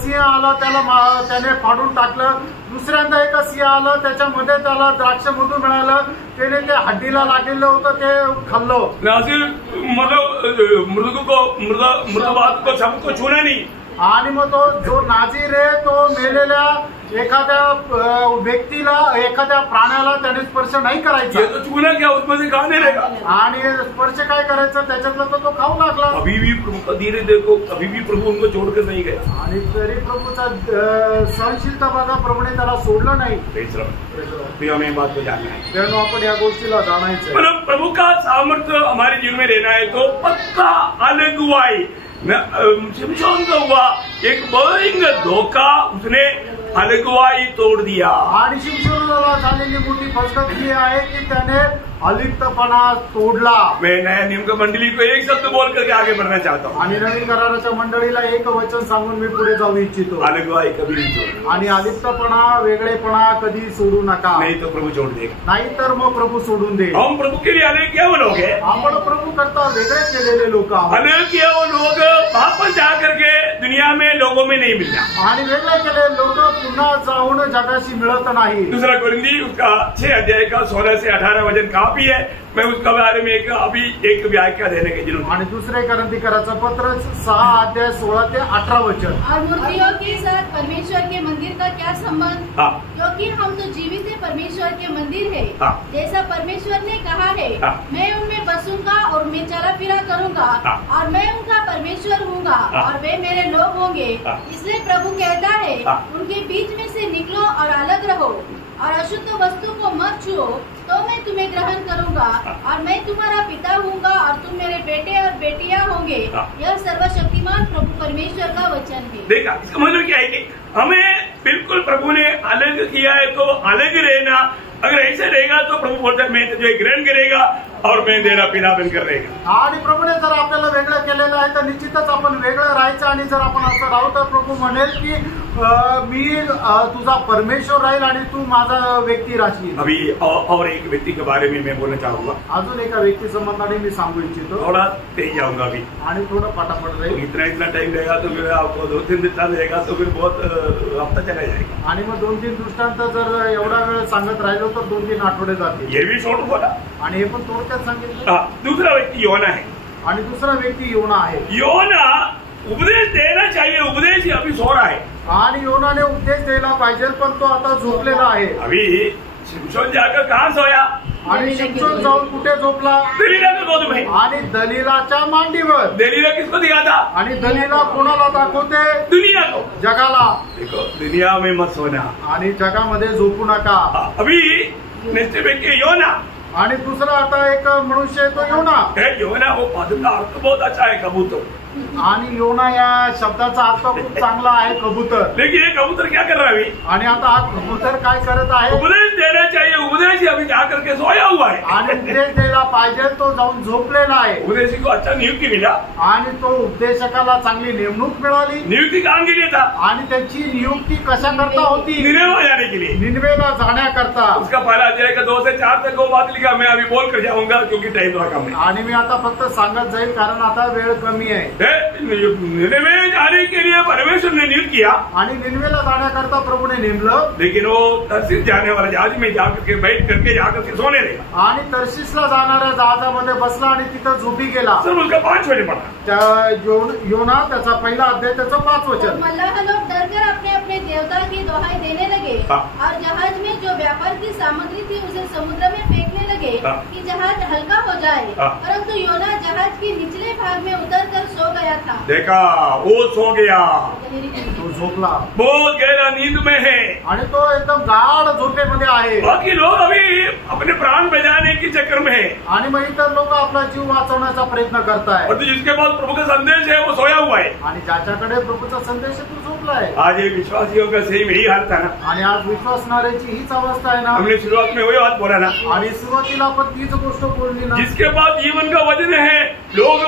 सिंह आला, त्याने फाडून टाकलं। दुसऱ्यांदा एक सिंह आलं, त्याच्यामध्ये त्याला द्राक्ष मधू मिळालं, त्याने ते हड्डीला लागलेलं होतं ते खाल्लं। मतलब मृदबाद को सबको छूना नहीं। आणि मग तो जो नाझीर आहे तो मेलेल्या एखाद्या व्यक्तीला, एखाद्या प्राण्याला त्याने स्पर्श नाही करायचा। ये तो छूना क्या, उसमें से खाने लगा। आणि स्पर्श काय करायचं, त्याच्यातलं तो खाऊ लागला। अभी भी प्रभु का धीरे देखो, अभी भी प्रभु उनको छोड़कर नहीं गए, आणि तरी प्रभूचा सहनशीलता बघा, प्रभूने त्याला सोडलं नाही। भी हमें बात को जानना है, तेव्हा आपण या गोष्टीला जाणायचं। मतलब प्रभु का सामर्थ्य हमारे जीवन में रहना है तो पक्का अलग हुआ। शिमशोन का हुआ एक भयंकर धोखा, उसने अलगवाई तोड़ दिया। आणि शिमशोनाला झालेली मोठी फसगत ही आहे की त्याने अलिप्तपणा तोडला। मैं नया नियम का मंडली को एक शब्द बोल करके आगे बढ़ना चाहता हूँ, आणि नवीन कराराच्या मंडळीला एक वचन सांगून मी पुढे जाऊ इच्छितो। अलगवाई कभी नहीं छोड़ो, आणि अलिप्तपणा, वेगळेपणा कधी सोडू नका, नहीं तो प्रभु छोड़ देगा, नाहीतर मग प्रभू सोडून दे। हम प्रभु के लिए अलग किया वो लोग हैं, आपण प्रभु करता वेगळे केलेले लोक आहोत। अलग किया वो लोग वापस जा करके दुनिया में लोगों में नहीं मिलता, आणि वेगळे केलेले लोक पुन्हा जाऊन जगाशी मिळत नाही। दूसरा कोरिन्थी उसका 6 अध्याय का 16 से 18 वचन काफी है, मैं उसका बारे में एक व्याख्या देने की जरूरत। आणि दुसरे कोरिन्थीकराचं पत्र 6 अध्याय 16 ते 18 वचन। और मूर्तियों के साथ परमेश्वर के मंदिर का क्या संबंध? हाँ। क्योंकि हम तो जीवित परमेश्वर के मंदिर है। हाँ। जैसा परमेश्वर ने कहा है, हाँ। मैं उनमें बसूंगा और मैं चला फिरा करूंगा। हाँ। और मैं उनका परमेश्वर हूँगा। हाँ। और वे मेरे लोग होंगे। हाँ। इसलिए प्रभु कहता है, हाँ। उनके बीच में से निकलो और अलग रहो, और अशुद्ध वस्तु को मत छुओ, तो मैं तुम्हें ग्रहण करूंगा। और मैं तुम्हारा पिता हूँगा और तुम मेरे बेटे और बेटियां होंगे। यह सर्वशक्तिमान प्रभु परमेश्वर का वचन है। देखा, इसका मतलब क्या है कि हमें बिल्कुल प्रभु ने अलग किया है तो अलग रहना। अगर ऐसे रहेगा तो प्रभु बोलता है मैं तुझे ग्रहण करेगा और मैं देना पिना बनकर रहेगा। आणि प्रभूने जर आपल्याला वेगळं केलेलं आहे तर निश्चितच आपण वेगळं राहायचं। आणि जर आपण असं राहू तर प्रभू म्हणेल की मी तुझा परमेश्वर राहील आणि तू माझा व्यक्ती राहशील। अभी और एक व्यक्ति के बारे में मैं बोलना चाहूंगा, अजून एका व्यक्ती संबंधाने मी सांगू इच्छितो। थोड़ा तेज जाऊंगा अभी, आणि थोडं पटापट राहील। इतना टाइम रहेगा तो फिर आपको 2-3 दिन रहेगा तो फिर बहुत हफ्ता चला जाएगा। आणि मग 2-3 दृष्टांत जर एवढा वेळ सांगत राहिलो तर 2-3 आठवडे जातील। ये भी छोड़ बोला, आणि हे पण थोडक्यात सांगितलं। दूसरा व्यक्ति योना है, आणि दुसरा व्यक्ती योना आहे। योना उपदेश देना चाहिए, उपदेश ही अभी सो रहा है। आणि योनाने उपदेश द्यायला पाहिजे पण तो आता झोपलेला आहे। अभी शिमशोन जाकर कहाँ सोया? आणि शिमशोन जाऊन कुठे झोपला? दलीला के गोद में। आणि दलीलाच्या मांडीवर। दलीला किसको दिखाता? आणि दलीला कोणाला दाखवते? दुनिया को, जगाला। देखो दुनिया में मत सोना, आणि जगामध्ये झोपू नका। अभी नेक्स्ट व्यक्ति योना, आणि दुसरा आता एक मनुष्य तो योना। योना वो पद का अर्थ बहुत अच्छा है, कबूतर। आणि योना या शब्दाचा अर्थ खूप चांगला आहे, कबूतर। लेकिन ये कबूतर क्या कर रहा है? आणि आता हा कबूतर काय करत आहे? उपदेश देना चाहिए, उपदेश ही अभी जाकर के सोया हुआ है। आणि उपदेश द्यायला पाहिजे तो जाऊन झोपलेला आहे। उपदेशी को अच्छा नियुक्ति मिला, आणि तो उपदेशकाला चांगली नेमणूक मिळाली। नियुक्ति काम के लिए था, आणि त्याची नियुक्ती कशा करता होती? निनेवे जाने के लिए, निनवेला जाण्याकरता। उसका पहला अध्याय का 2 से 4 तक वो बात लिखा, मैं अभी बोल कर जाऊंगा क्योंकि टाइम थोड़ा कम है। आणि मी आता फक्त सांगत जाईल कारण आता वेळ कमी आहे। निनेवे जाने के लिए परमेश्वर ने नियुक्त किया, आणि निनवेला जाण्याकरता प्रभूने नेमलं। लेकिन वो तर्शीश जाने वाला जहाज में जाकर के बैठ करके जाकर के सोने लगा। आणि तर्शीसला जाणाऱ्या जहाजामध्ये बसला आणि तिथं झोपी गेला। सर उसका 5 वचन पढ़ा, योना त्याचा पहिला अध्याय त्याचं 5 वचन। मल्लाह लोग डरकर अपने अपने देवता की दुहाई देने लगे। और जहाज में जो व्यापार की सामग्री थी उसे समुद्र में फेंकने लगे कि जहाज हल्का हो जाए। परंतु योना जहाज के निचले भाग में उतरकर सो गया था। देखा, वो सो गया, तो झोपला, बहुत गहरा नींद में है आणि तो एकदम गाढ झोपेमध्ये आहे। बाकी लोग अभी अपने प्राण बचाने की कर्म है आणि मग इतर लोक आपला जीव वाचवण्याचा प्रयत्न करताय, और जिसके पास प्रभु का संदेश है वो सोया हुआ है। आणि ज्याच्याकडे प्रभूचा संदेश आहे तो झोपलाय। आज ये विश्वासियों का सेम यही हाल था ना, आणि आज विश्वासणाऱ्याची हीच अवस्था आहे ना। हमने शुरुआत में वही बात बोला ना, आणि सुरुवातीला आपण तीच गोष्ट बोलली ना, जिसके पास जीवन का वजन है, लोग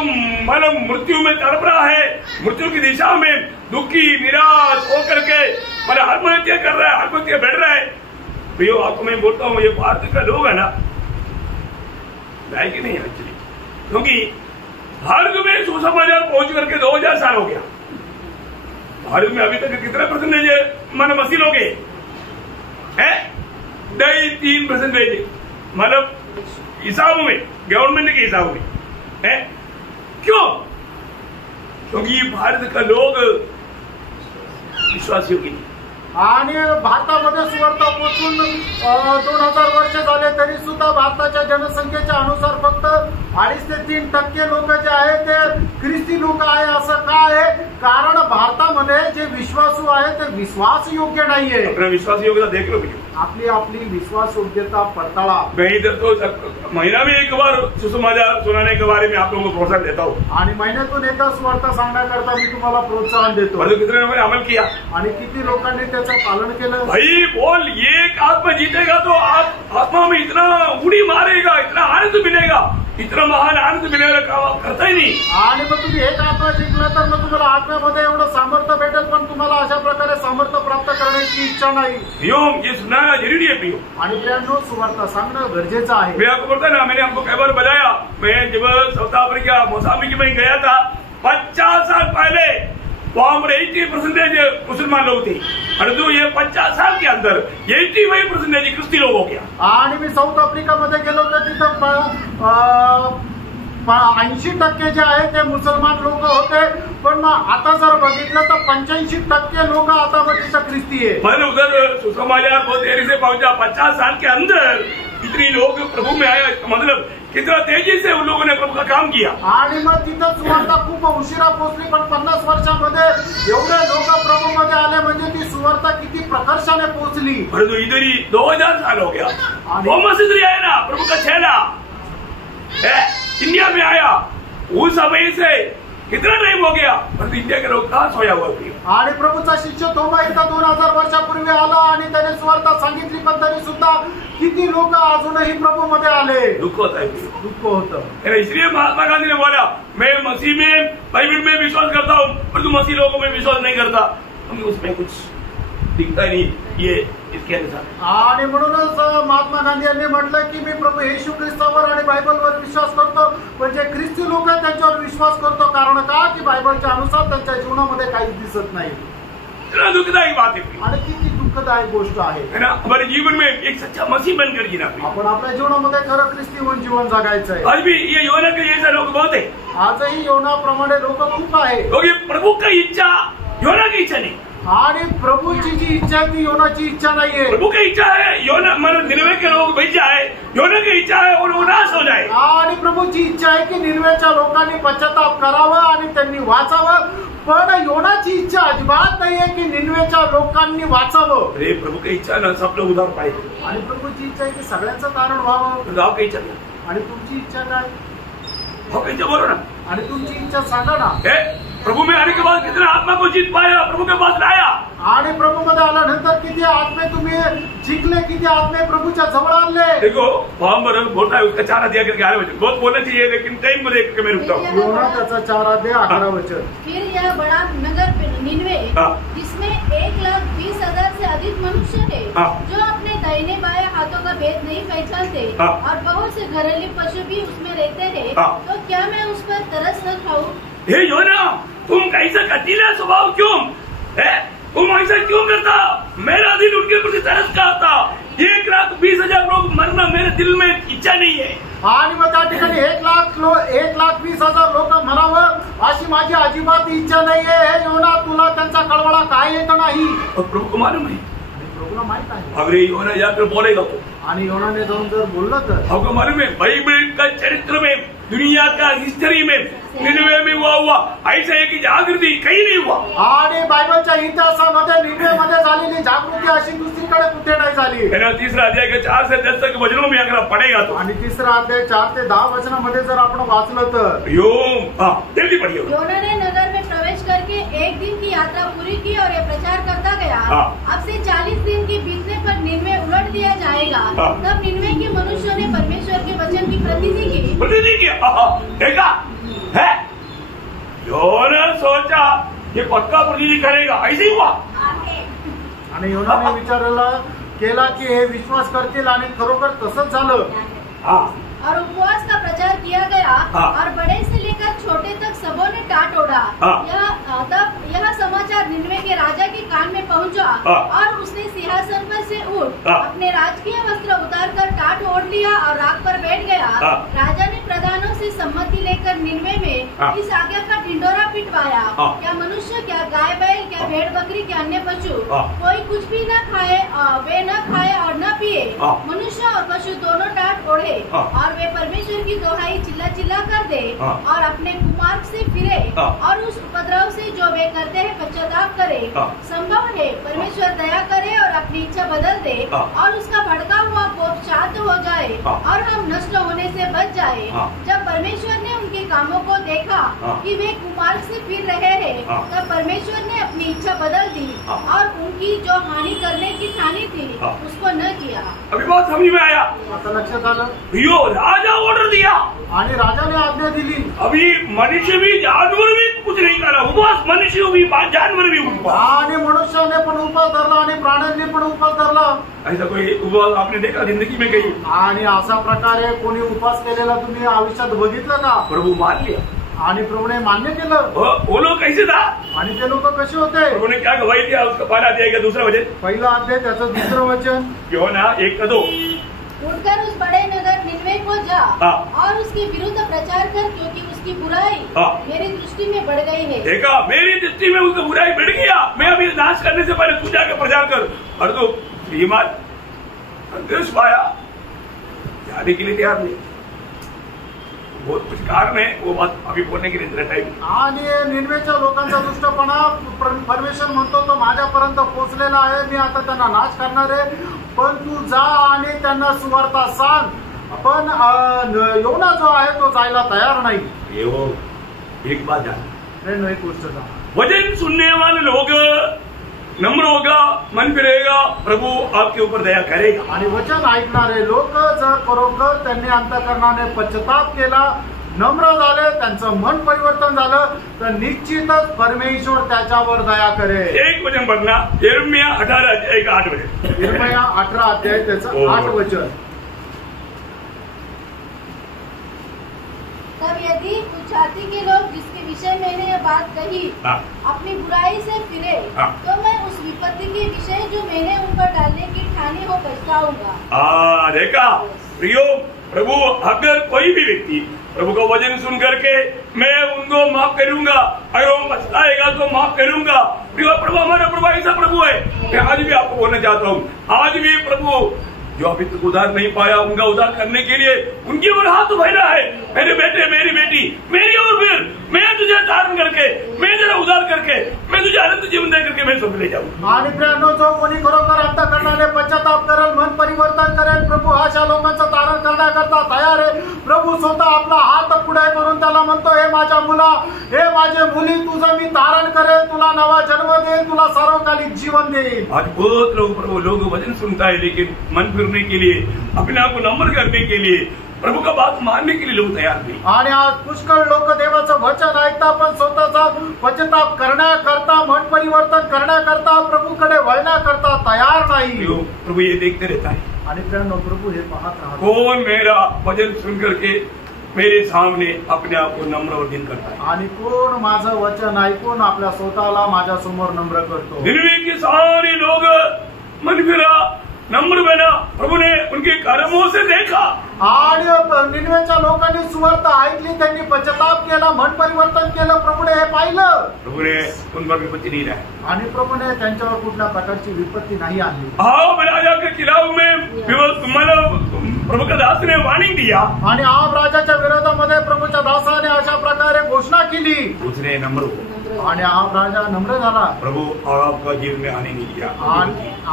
मतलब मृत्यू में तड़प रहा है, मृत्यु की दिशा में दुखी निराश होकर के मतलब आत्महत्या कर रहा है, आत्महत्या बढ़ रहा है। भैया आपको मैं बोलता हूँ ये भारत का लोग है ना, है कि नहीं एक्चुअली, क्योंकि भारत में सुसमाचार पहुंच करके 2000 साल हो गया। भारत में अभी तक कितने परसेंटेज मन मसीह लोग है 3% मतलब हिसाब में, गवर्नमेंट के हिसाब में है। क्यों? क्योंकि भारत का लोग विश्वासियों की नहीं। आणि भारतामध्ये सुवार्ता पोचून 2000 वर्ष झाले तरी सुद्धा भारताच्या जनसंख्येच्या अनुसार फक्त 2.5 ते 3% लोक जे आहेत ते ख्रिस्ती लोक आहे। असं का आहे? कारण भारतामध्ये जे विश्वासू आहे ते विश्वास योग्य नाहीये। अपना विश्वास योग्यता देख लो भैया, आपली विश्वास योग्यता पडताळा। मैं इधर तो महीना में एक बार सुसमाचार सुनाने के बारे में आप लोगों को प्रोत्साहन देता हूँ, आणि महिन्यातून एकदा सुवार्ता सांगण्याकरता मी तुम्हाला प्रोत्साहन देतो। और कितने लोगों ने अमल किया आणि किती लोकांनी त्याचं पालन केलं? भाई बोल, एक आत्मा जीतेगा तो आप आत्मा में इतना उड़ी मारेगा, इतना आनंद मिलेगा, इतना महान आनंद मिलेगा, करता ही नहीं। आणि मग तुम्ही एक आत्मा जिंकला तर मग तुम्हाला आत्म्यामध्ये एवढं सामर्थ्य भेटेल, पण तुम्हाला अशा प्रकारे सामर्थ्य प्राप्त करण्याची इच्छा नाही। प्रियो, ये सुनना जरूरी है प्रियो। आणि प्रियांनो, सुवार्ता सांगणं गरजेचं आहे। मैं आपको बोलता ना, मैंने आपको कई बार बताया, मैं जब साउथ अफ्रीका मोजाम्बिक में गया था 50 साल पहले, वहां पर 80% मुसलमान लोग थे, और जो ये 50 साल के अंदर 85% ख्रिस्ती लोग हो गया। आणि मी साऊथ आफ्रिकामध्ये गेलो तर तिथं 80% जे आहे ते मुसलमान लोक होते, पण मग आता जर बघितलं तर 85% लोक आता मग तिथं ख्रिस्ती आहे। मैंने उधर सुसमाचार बहुत देरी से पहुंचा, 50 साल के अंदर इतनी लोग प्रभु में आया, मतलब कितना तेजी से उन लोगों ने प्रभु का काम किया। आणि मग तिथं सुवार्ता खूप उशिरा पोहोचली, पण 50 वर्षामध्ये एवढे लोक प्रभूमध्ये आले, म्हणजे ती सुवार्ता किती प्रकर्षाने पोहोचली। परंतु इधर ही 2000 साल हो गया। थॉमस इधर आया ना, प्रभु का चेला इंडिया में आया, उस समय से कितना टाइम हो गया, परंतु इंडिया के लोग कहाँ सोया हुआ? आणि प्रभूचा शिष्य थोमा इथं 2000 वर्षापूर्वी आला आणि त्याने सुवार्ता सांगितली, पण तरी सुद्धा किती लोक अजूनही प्रभूमध्ये आले। दुःख होता है, दुःख होतं। इसलिए महात्मा गांधी ने बोला, मैं मसीह में बाइबल में विश्वास करता हूँ, परंतु मसीह लोगों में विश्वास नहीं करता, हमें उसमें कुछ दिखता नहीं। ये इसके अनुसार आणि म्हणूनच महात्मा गांधी यांनी म्हटलं की मी प्रभू येशू ख्रिस्तावर आणि बायबलवर विश्वास करतो, पण जे ख्रिस्ती लोक आहेत त्यांच्यावर विश्वास करतो। कारण का? की बायबलच्या अनुसार त्यांच्या जीवनामध्ये काहीच दिसत नाही। इतना दुखदायक बात है आणि किती दुःखदायक गोष्ट आहे ना। हमारे जीवन में एक सच्चा मसीह बनकर जीना, आपण आपल्या जीवनामध्ये खरं ख्रिस्तीवन जीवन जगायचं आहे। आज भी ये योना के जैसे लोग बहुत है, आजही योनाप्रमाणे लोक खूप आहे, क्योंकि प्रभु की इच्छा योना की इच्छा नहीं। आणि प्रभूची जी इच्छा ती योनाची इच्छा नाहीये। प्रभु की इच्छा है योना मतलब निनवे के लोग बच जाए, योना की इच्छा है वो लोग नाश हो जाए। आणि प्रभूची इच्छा आहे की निनवेच्या लोकांनी पश्चाताप करावा आणि त्यांनी वाचावं, पण योनाची इच्छा अजिबात नाहीये की निनवेच्या लोकांनी वाचावं। अरे प्रभु की इच्छा ना सब लोग उधार पाए, आणि प्रभूची इच्छा आहे की सगळ्यांचं तारण व्हावं। आपकी इच्छा क्या? आणि तुमची इच्छा काय? आपकी इच्छा बोलो ना। आणि तुमची इच्छा सांगा ना। प्रभु में आने के बाद कितना आत्मा को जीत पाया, प्रभु के पास लाया। आणि प्रभूमध्ये आल्यानंतर किती आत्मे तुम्ही जिंकले, किती आत्मे प्रभूच्या जवळ आणले। देखो वहां पर बोलता है उसका 4 अध्याय करके 11 वचन बहुत बोलना चाहिए, लेकिन टाइम को देख के मैं रुकता हूँ। योना त्याचा 4 अध्याय 11 वचन। फिर यह बड़ा नगर निनवे, जिसमें 1,20,000 से अधिक मनुष्य है, जो अपने दाहिने बाएं हाथों का भेद नहीं पहचानते, और बहुत से घरेलू पशु भी उसमें रहते हैं, तो क्या मैं उस पर तरस न खाऊं? हे योना, तुम कैसा कटीला स्वभाव क्यों है? तुम ऐसा क्यों करता? मेरा दिल उनके प्रति तरस का था। 1,20,000 लोग मरना मेरे दिल में इच्छा नहीं है। आणि मग त्या ठिकाणी 1,20,000 लोक मरावं अशी माझी अजिबात इच्छा नाहीये। हे योना, तुला त्यांचा कळवळा काय येत नाही? और प्रभु को मालूम है, प्रभूला माहित आहे। अगर योना जाकर बोलेगा तो, आणि योनाने जाऊन जर बोललं तर आपको मालूम है बाइबल का चरित्र में दुनिया का हिस्ट्री में निन्वे में हुआ ऐसा है की जागृती कहीं नहीं हुआ। आणि बायबलच्या इतिहासामध्ये निन्वेमध्ये झालेली जागृती अशी दुसरीकडे कुठे नाही झाली। तीसरा अध्याय के 4 से 10 तक वचनों में अगर पढ़ेगा तो, आणि तिसरा अध्याय 4 ते 10 वचनामध्ये जर आपण वाचलं तर जल्दी पढ़िए। योना ने नगर में प्रवेश करके 1 दिन की यात्रा पूरी की और ये प्रचार करता गया, अब से 40 दिन के बीतने पर निन्वे उलट दिया जाएगा। तब निन्वे के मनुष्यों ने परमेश्वर के वचन की प्रतिनिधि की देखा है, योना सोचा ये पक्का प्रतिनिधि करेगा, ऐसे हुआ। आणि योनाने विचारला केला की हे विश्वास करतील आणि खरोखर तसंच झालं। और उपवास का प्रचार किया गया और बड़े से लेकर छोटे तक सबों ने टाट ओढ़ा। तब यह समाचार निन्वे के राजा के कान में पहुंचा और उसने सिंहासन पर से उठ अपने राजकीय वस्त्र उतारकर टाट ओढ़ लिया और राख पर बैठ गया। राजा ने प्रधानों से सम्मति लेकर निन्वे में इस आज्ञा का ढिंडोरा पिटवाया, क्या मनुष्य, क्या गाय बैल, क्या भेड़ बकरी, क्या अन्य पशु कोई कुछ भी न खाए, वे न खाए और न पिए। मनुष्य और पशु दोनों टाट ओढ़े और वे परमेश्वर की दोहाई चिल्ला चिल्ला कर दे और अपने कुमार्ग से फिरे और उस उपद्रव से जो वे करते हैं पश्चाताप करे। संभव है परमेश्वर दया करे और अपनी इच्छा बदल दे और उसका भड़का हुआ कोप शांत हो जाए और हम नष्ट होने से बच जाए। जब परमेश्वर ने उनके कामों को देखा कि वे कुमार्ग से फिर रहे हैं, तब परमेश्वर ने अपनी इच्छा बदल दी और उनकी जो हानि करने की ठानी थी उसको न किया। अभी बहुत समझ में आया, आता लक्षात आलं। राजा ऑर्डर दिया आणि राजाने आज्ञा दिली। अभी मनुष्य भी जानवर भी कुछ नहीं करा, उपवास मनुष्य भी जानवर भी उपवास, आणि मनुष्याने पण उपवास धरला आणि प्राण्यांनी पण उपवास धरला। ऐसा कोई उपवास आपने देखा जिंदगी में कहीं? आणि अशा प्रकारे कोणी उपवास केलेला तुम्ही आयुष्यात बघितलं का? प्रभु मान लिया आणि प्रभूने मान्य केलं। वो लोग कैसे था आणि ते लोक कसे होते? प्रभु ने क्या गवाही दिया उसका पहला अध्याय का दूसरा वचन, पहिला अध्याय त्याचं दुसरं वचन, योना 1:2, उठकर उस बड़े नगर निन्वे को जा और उसके विरुद्ध प्रचार कर, क्योंकि उसकी बुराई मेरी दृष्टि में बढ़ गई है। देखा, मेरी दृष्टि में उसकी बुराई बढ़ गया, मैं अभी नाश करने से पहले तू जाकर प्रचार कर। और तो श्रीमान संदेश पाया, जाने के लिए तैयार नहीं, बहुत कुछ कारण है, वो बात अभी बोलने के लिए टाइम। आणि निन्वेच्या लोकांचा दुष्टपणा परमेश्वर म्हणतो तो माझ्यापर्यंत पोहोचलेला आहे, मी आता त्यांना नाश करणार आहे, पण तू जा आणि त्यांना सुवार्ता सांग। पण योना जो आहे तो जायला तयार नाही। ये वो एक बात जान, एक गोष्ट जाण, वचन सुनने वाले लोग नम्र होगा, मन फिरेगा, प्रभु आपके ऊपर दया करेगा। आणि वचन ऐकणारे लोक जर खरोखर त्यांनी अंतःकरणाने पश्चाताप केला, नम्र झाले, त्यांचं मन परिवर्तन झालं, तर निश्चितच परमेश्वर त्याच्यावर दया करेल। एक वचन पढ़ना, यिर्मयाह 18 अध्याय का 8 वचन, यिर्मयाह 18 अध्याय त्याचं 8 वचन। तब यदि उस जाति के लोग जिसके विषय मैंने यह बात कही अपनी बुराई से फिरे, तो मैं उस विपत्ति के विषय जो मैंने उन पर डालने की ठानी हो पछताऊंगा। देखा प्रियो, प्रभु अगर कोई भी व्यक्ति प्रभु का वचन सुन करके मैं उनको माफ करूंगा, अगर वो पछताएगा तो माफ करूंगा। प्रियो, प्रभु हमारा प्रभु ऐसा प्रभु है। मैं आज भी आपको बोलना चाहता हूँ, आज भी प्रभु जो अभी तक उद्धार नहीं पाया उनका उद्धार करने के लिए उनकी ओर हाथ उठाना है। मेरे बेटे, मेरी बेटी, मेरी ओर फिर, मैं तुझे धारण करके, मैं तेरा उद्धार करके, मैं तुझे अनंत जीवन दे करके मैं सब ले जाऊंगा। आणि प्रियानो, जो कोणी खरोखर अंतःकरणाने पश्चाताप करेल, मन परिवर्तन करेल, प्रभू अशा लोकांचं तारण करण्याकरता तयार आहे। प्रभू स्वतः आपला हात पुढे करून त्याला म्हणतो, हे माझ्या मुला, हे माझे मुली, तुझं मी तारण करेल, तुला नवा जन्म देईल, तुला सर्वकालिक जीवन देईल। आज बहुत लोग वचन सुनता है लेकिन मन फिरने के लिए, अपने आप को नम्र करने के लिए, प्रभु का बात मानने के लिए लोग तयार नहीं। आणि आज पुष्कळ लोक देवाचं वचन ऐकता पण स्वतःचा पश्चाताप करण्याकरता, मन परिवर्तन करण्याकरता, प्रभूकडे वळण्याकरता तयार नाही। प्रभु ये देखते रहता है। आणि प्रियानो, प्रभू हे पाहत राहतो, कौन मेरा वचन सुन करके मेरे सामने अपने आप को नम्र और दिन करता है, आणि कोण माझं वचन ऐकून आपल्या स्वतःला माझ्या समोर नम्र करतो। निन्वे के सारे लोग मन फिरा, नम्र बना, प्रभु ने उनके कर्मों से देखा। आणि निन्वेच्या लोकांनी सुवार्ता ऐकली, त्यांनी पश्चाताप केला, मन परिवर्तन केलं, प्रभूने हे पाहिलं। प्रभुने उन पर विपत्ति नहीं लाया आणि प्रभूने त्यांच्यावर कुठल्या प्रकारची विपत्ती नाही आणली। राजा के खिलाफ में प्रभु का दास ने वार्निंग दिया आणि आहाब राजाच्या विरोधामध्ये प्रभूच्या दासाने अशा प्रकारे घोषणा केली, उसने नम्र हो आणि आहाब राजा नम्र झाला. प्रभु आहाब का जीवन में आने नहीं दिया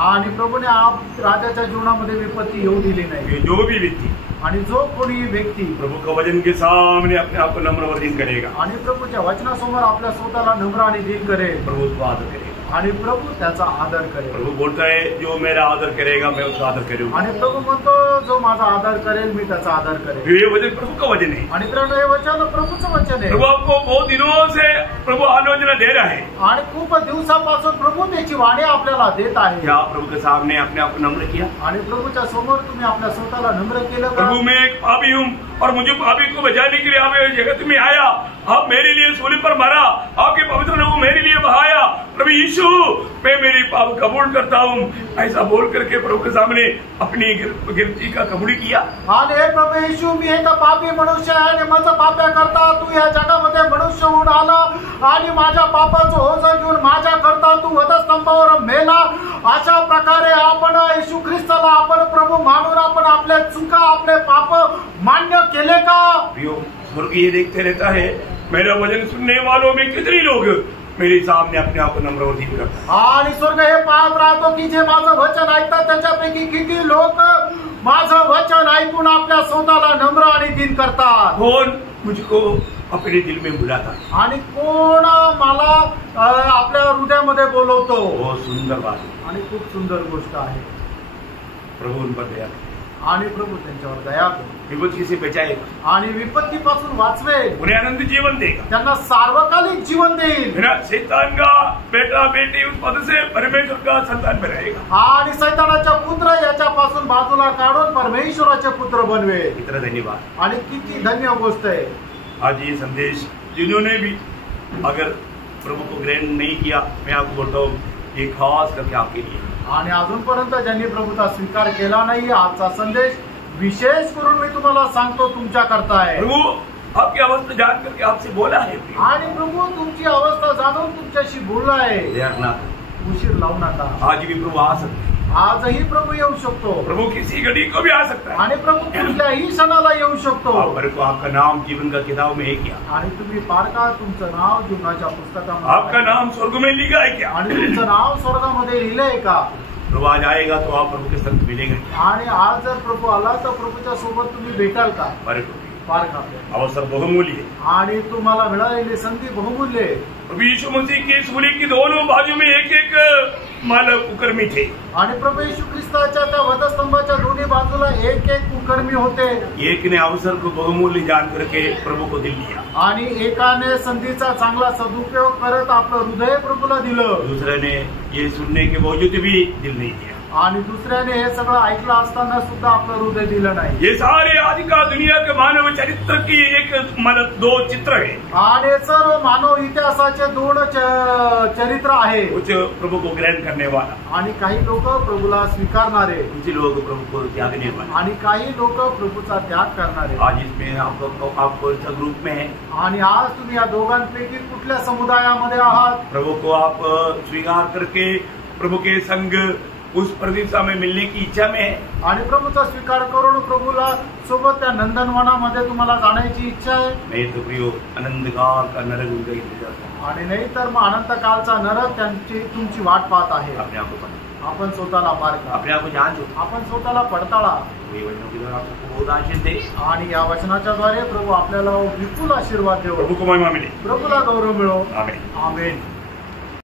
आणि प्रभूने आहाब राजाच्या जीवनामध्ये विपत्ती येऊ दिली नाही. जो भी व्यक्ती आणि जो कोणी व्यक्ती प्रभु का वचन के सामने अपने आप को नम्र और दीन करेगा, आणि प्रभूच्या वचनासमोर आपल्या स्वतःला नम्र आणि दीन करेल, प्रभु उसको आदर करेगा. आणि प्रभू त्याचा आदर करेल. प्रभु बोलता है जो मेरा आदर करेगा मैं उसका आदर करूंगा. आणि प्रभू म्हणतो जो माझा आदर करेल मी त्याचा आदर करेल. ये वचन प्रभु का वचन है. आणि हे वचन प्रभूचं वचन आहे. प्रभु आपको बहुत दिनों से प्रभु आलोचना दे रहा है. आणि खूप दिवसापासून प्रभू त्याची वाणी आपल्याला देत आहे. क्या प्रभु के सामने अपने आप को नम्र किया? आणि प्रभूच्या समोर तुम्ही आपल्या स्वतःला नम्र केलं का? प्रभु मैं एक पापी हूँ और मुझे पापी को बचाने के लिए आप जगत में आया, आप मेरे लिए सूली पर मरा, आपके पवित्र लोग को मेरे लिए बहाया. प्रभु यीशु मैं मेरी पाप कबूल करता हूँ, ऐसा बोल करके प्रभु के सामने अपनी गिरती का कबूल किया. आणि हे प्रभू येशू मी एक पापी मनुष्य आहे आणि माझं पाप्या करता तू या जगामध्ये मनुष्य होऊन आला आणि माझ्या पापाचं ओझं घेऊन माझ्या करता तू वधस्तंभावर मेला. अशा प्रकारे आपण येशू ख्रिस्ताला आपण प्रभू मानून आपण आपले चुका आपले पाप मान्य केले का? स्वर्ग ये देखते रहता है मेरा वचन सुनने वालों में कितने लोग मेरे सामने अपने आप को नम्र और दीन करतात. आणि स्वर्ग हे पाहत राहतो की जे माझं वचन ऐकतात त्याच्यापैकी किती लोक माझं वचन ऐकून आपल्या स्वतःला नम्र आणि दीन करतात. कौन मुझको अपने दिल में बुलाता, आणि कोण मला आपल्या हृदयामध्ये बोलवतो. बहुत सुंदर बात है. आणि खूप सुंदर गोष्ट आहे. प्रभु उन पर दया, आणि प्रभु त्यांच्यावर दया करेल, विपत्ति से बचाएगा आणि विपत्तीपासून वाचवेल, उन्हें आनंद जीवन देगा, त्यांना सार्वकालिक जीवन देईल. मेरा शैतान का बेटा बेटी उस पद से परमेश्वर का संतान में रहेगा. आणि सैतानाचा पुत्र याच्यापासून बाजूला काढून परमेश्वराचे पुत्र बनवेल. इतना धन्यवाद. आणि किती धन्य गोष्ट आहे. आज ये संदेश जिन्होंने भी अगर प्रभु को ग्रहण नहीं किया, मैं आपको बोलता हूँ ये खास करके आपके लिए. आणि अजूनपर्यंत ज्यांनी प्रभूचा स्वीकार केला नाही आजचा संदेश विशेष करून मी तुम्हाला सांगतो तुमच्या करता आहे. प्रभु आपकी अवस्था जान करके आपसे बोला है, आणि प्रभू तुमची अवस्था जाणून तुमच्याशी बोलला आहे. देर ना उशीर लावू नका. आज भी प्रभु आ सकते हैं. आजही प्रभू येऊ शकतो. प्रभु किसी घड़ी को भी आ सकता है. आणि प्रभू कुठल्याही क्षणाला येऊ शकतो. को आपका नाम जीवन का किताब में है क्या? आणि तुम्ही पारका तुमचं नाव जीवनाच्या पुस्तकामध्ये आपका नाम स्वर्ग में लिखा है क्या? आणि तुमचं नाव स्वर्गामध्ये लिहिलंय का? प्रभु आज आएगा तो आप प्रभु के संग मिलेंगे. आणि आज जर प्रभू आला तर प्रभूच्या सोबत तुम्ही भेटाल का? पारका अवसर बहुमूल्य है. आणि तुम्हाला मिळालेली संधी बहुमूल्य आहे. प्रभु यीशु मसीह की सूली की दोनों बाजू में एक एक कुकर्मी थे. आणि प्रभू येशू ख्रिस्ताच्या त्या वधस्तंभाच्या दोन्ही बाजूला एक एक कुकर्मी होते. एक ने अवसर को बहुमूल्य जान करके प्रभु को दिल दिया, आणि एकाने संधीचा चांगला सदुपयोग करत आपलं हृदय प्रभूला दिलं. दूसरे ने ये सुनने के बावजूद भी दिल नहीं दिया. आणि दुसऱ्याने हे सगळं ऐकलं असताना सुद्धा आपलं हृदय दिलं नाही. ये सारे आज का दुनिया के मानव चरित्र की एक मतलब दो चित्र है. आणि सर्व मानव इतिहासाचे दोन चरित्र आहे. कुछ प्रभु को ग्रहण करने वाला, आणि काही लोक प्रभूला स्वीकारणारे, कुछ लोग प्रभु को त्यागने वाले, आणि काही लोक प्रभूचा त्याग करणारे. आज इसमें आपको इस ग्रुप में है. आणि आज तुम्ही या दोघांपैकी कुठल्या समुदायामध्ये आहात? प्रभु को आप स्वीकार करके प्रभु के संग उस प्रदीपता में मिलने की इच्छा में है. आणि प्रभूचा स्वीकार करून प्रभूला सोबत त्या नंदनवनामध्ये तुम्हाला जाण्याची इच्छा आहे. नहीं तो प्रियो अनंत काल का नरक उनका इंतजार. आणि नाही तर मग अनंत कालचा नरक त्यांची तुमची वाट पाहत आहे. अपने आप को आपण स्वतःला पारखा, अपने आप को जान दो, आपण स्वतःला पडताळा. आपको बहुत आशीष दे. आणि या वचनाच्या द्वारे प्रभू आपल्याला विपुल आशीर्वाद देऊ. प्रभु को महिमा मिले, प्रभूला गौरव मिळो. आमेन. आमेन.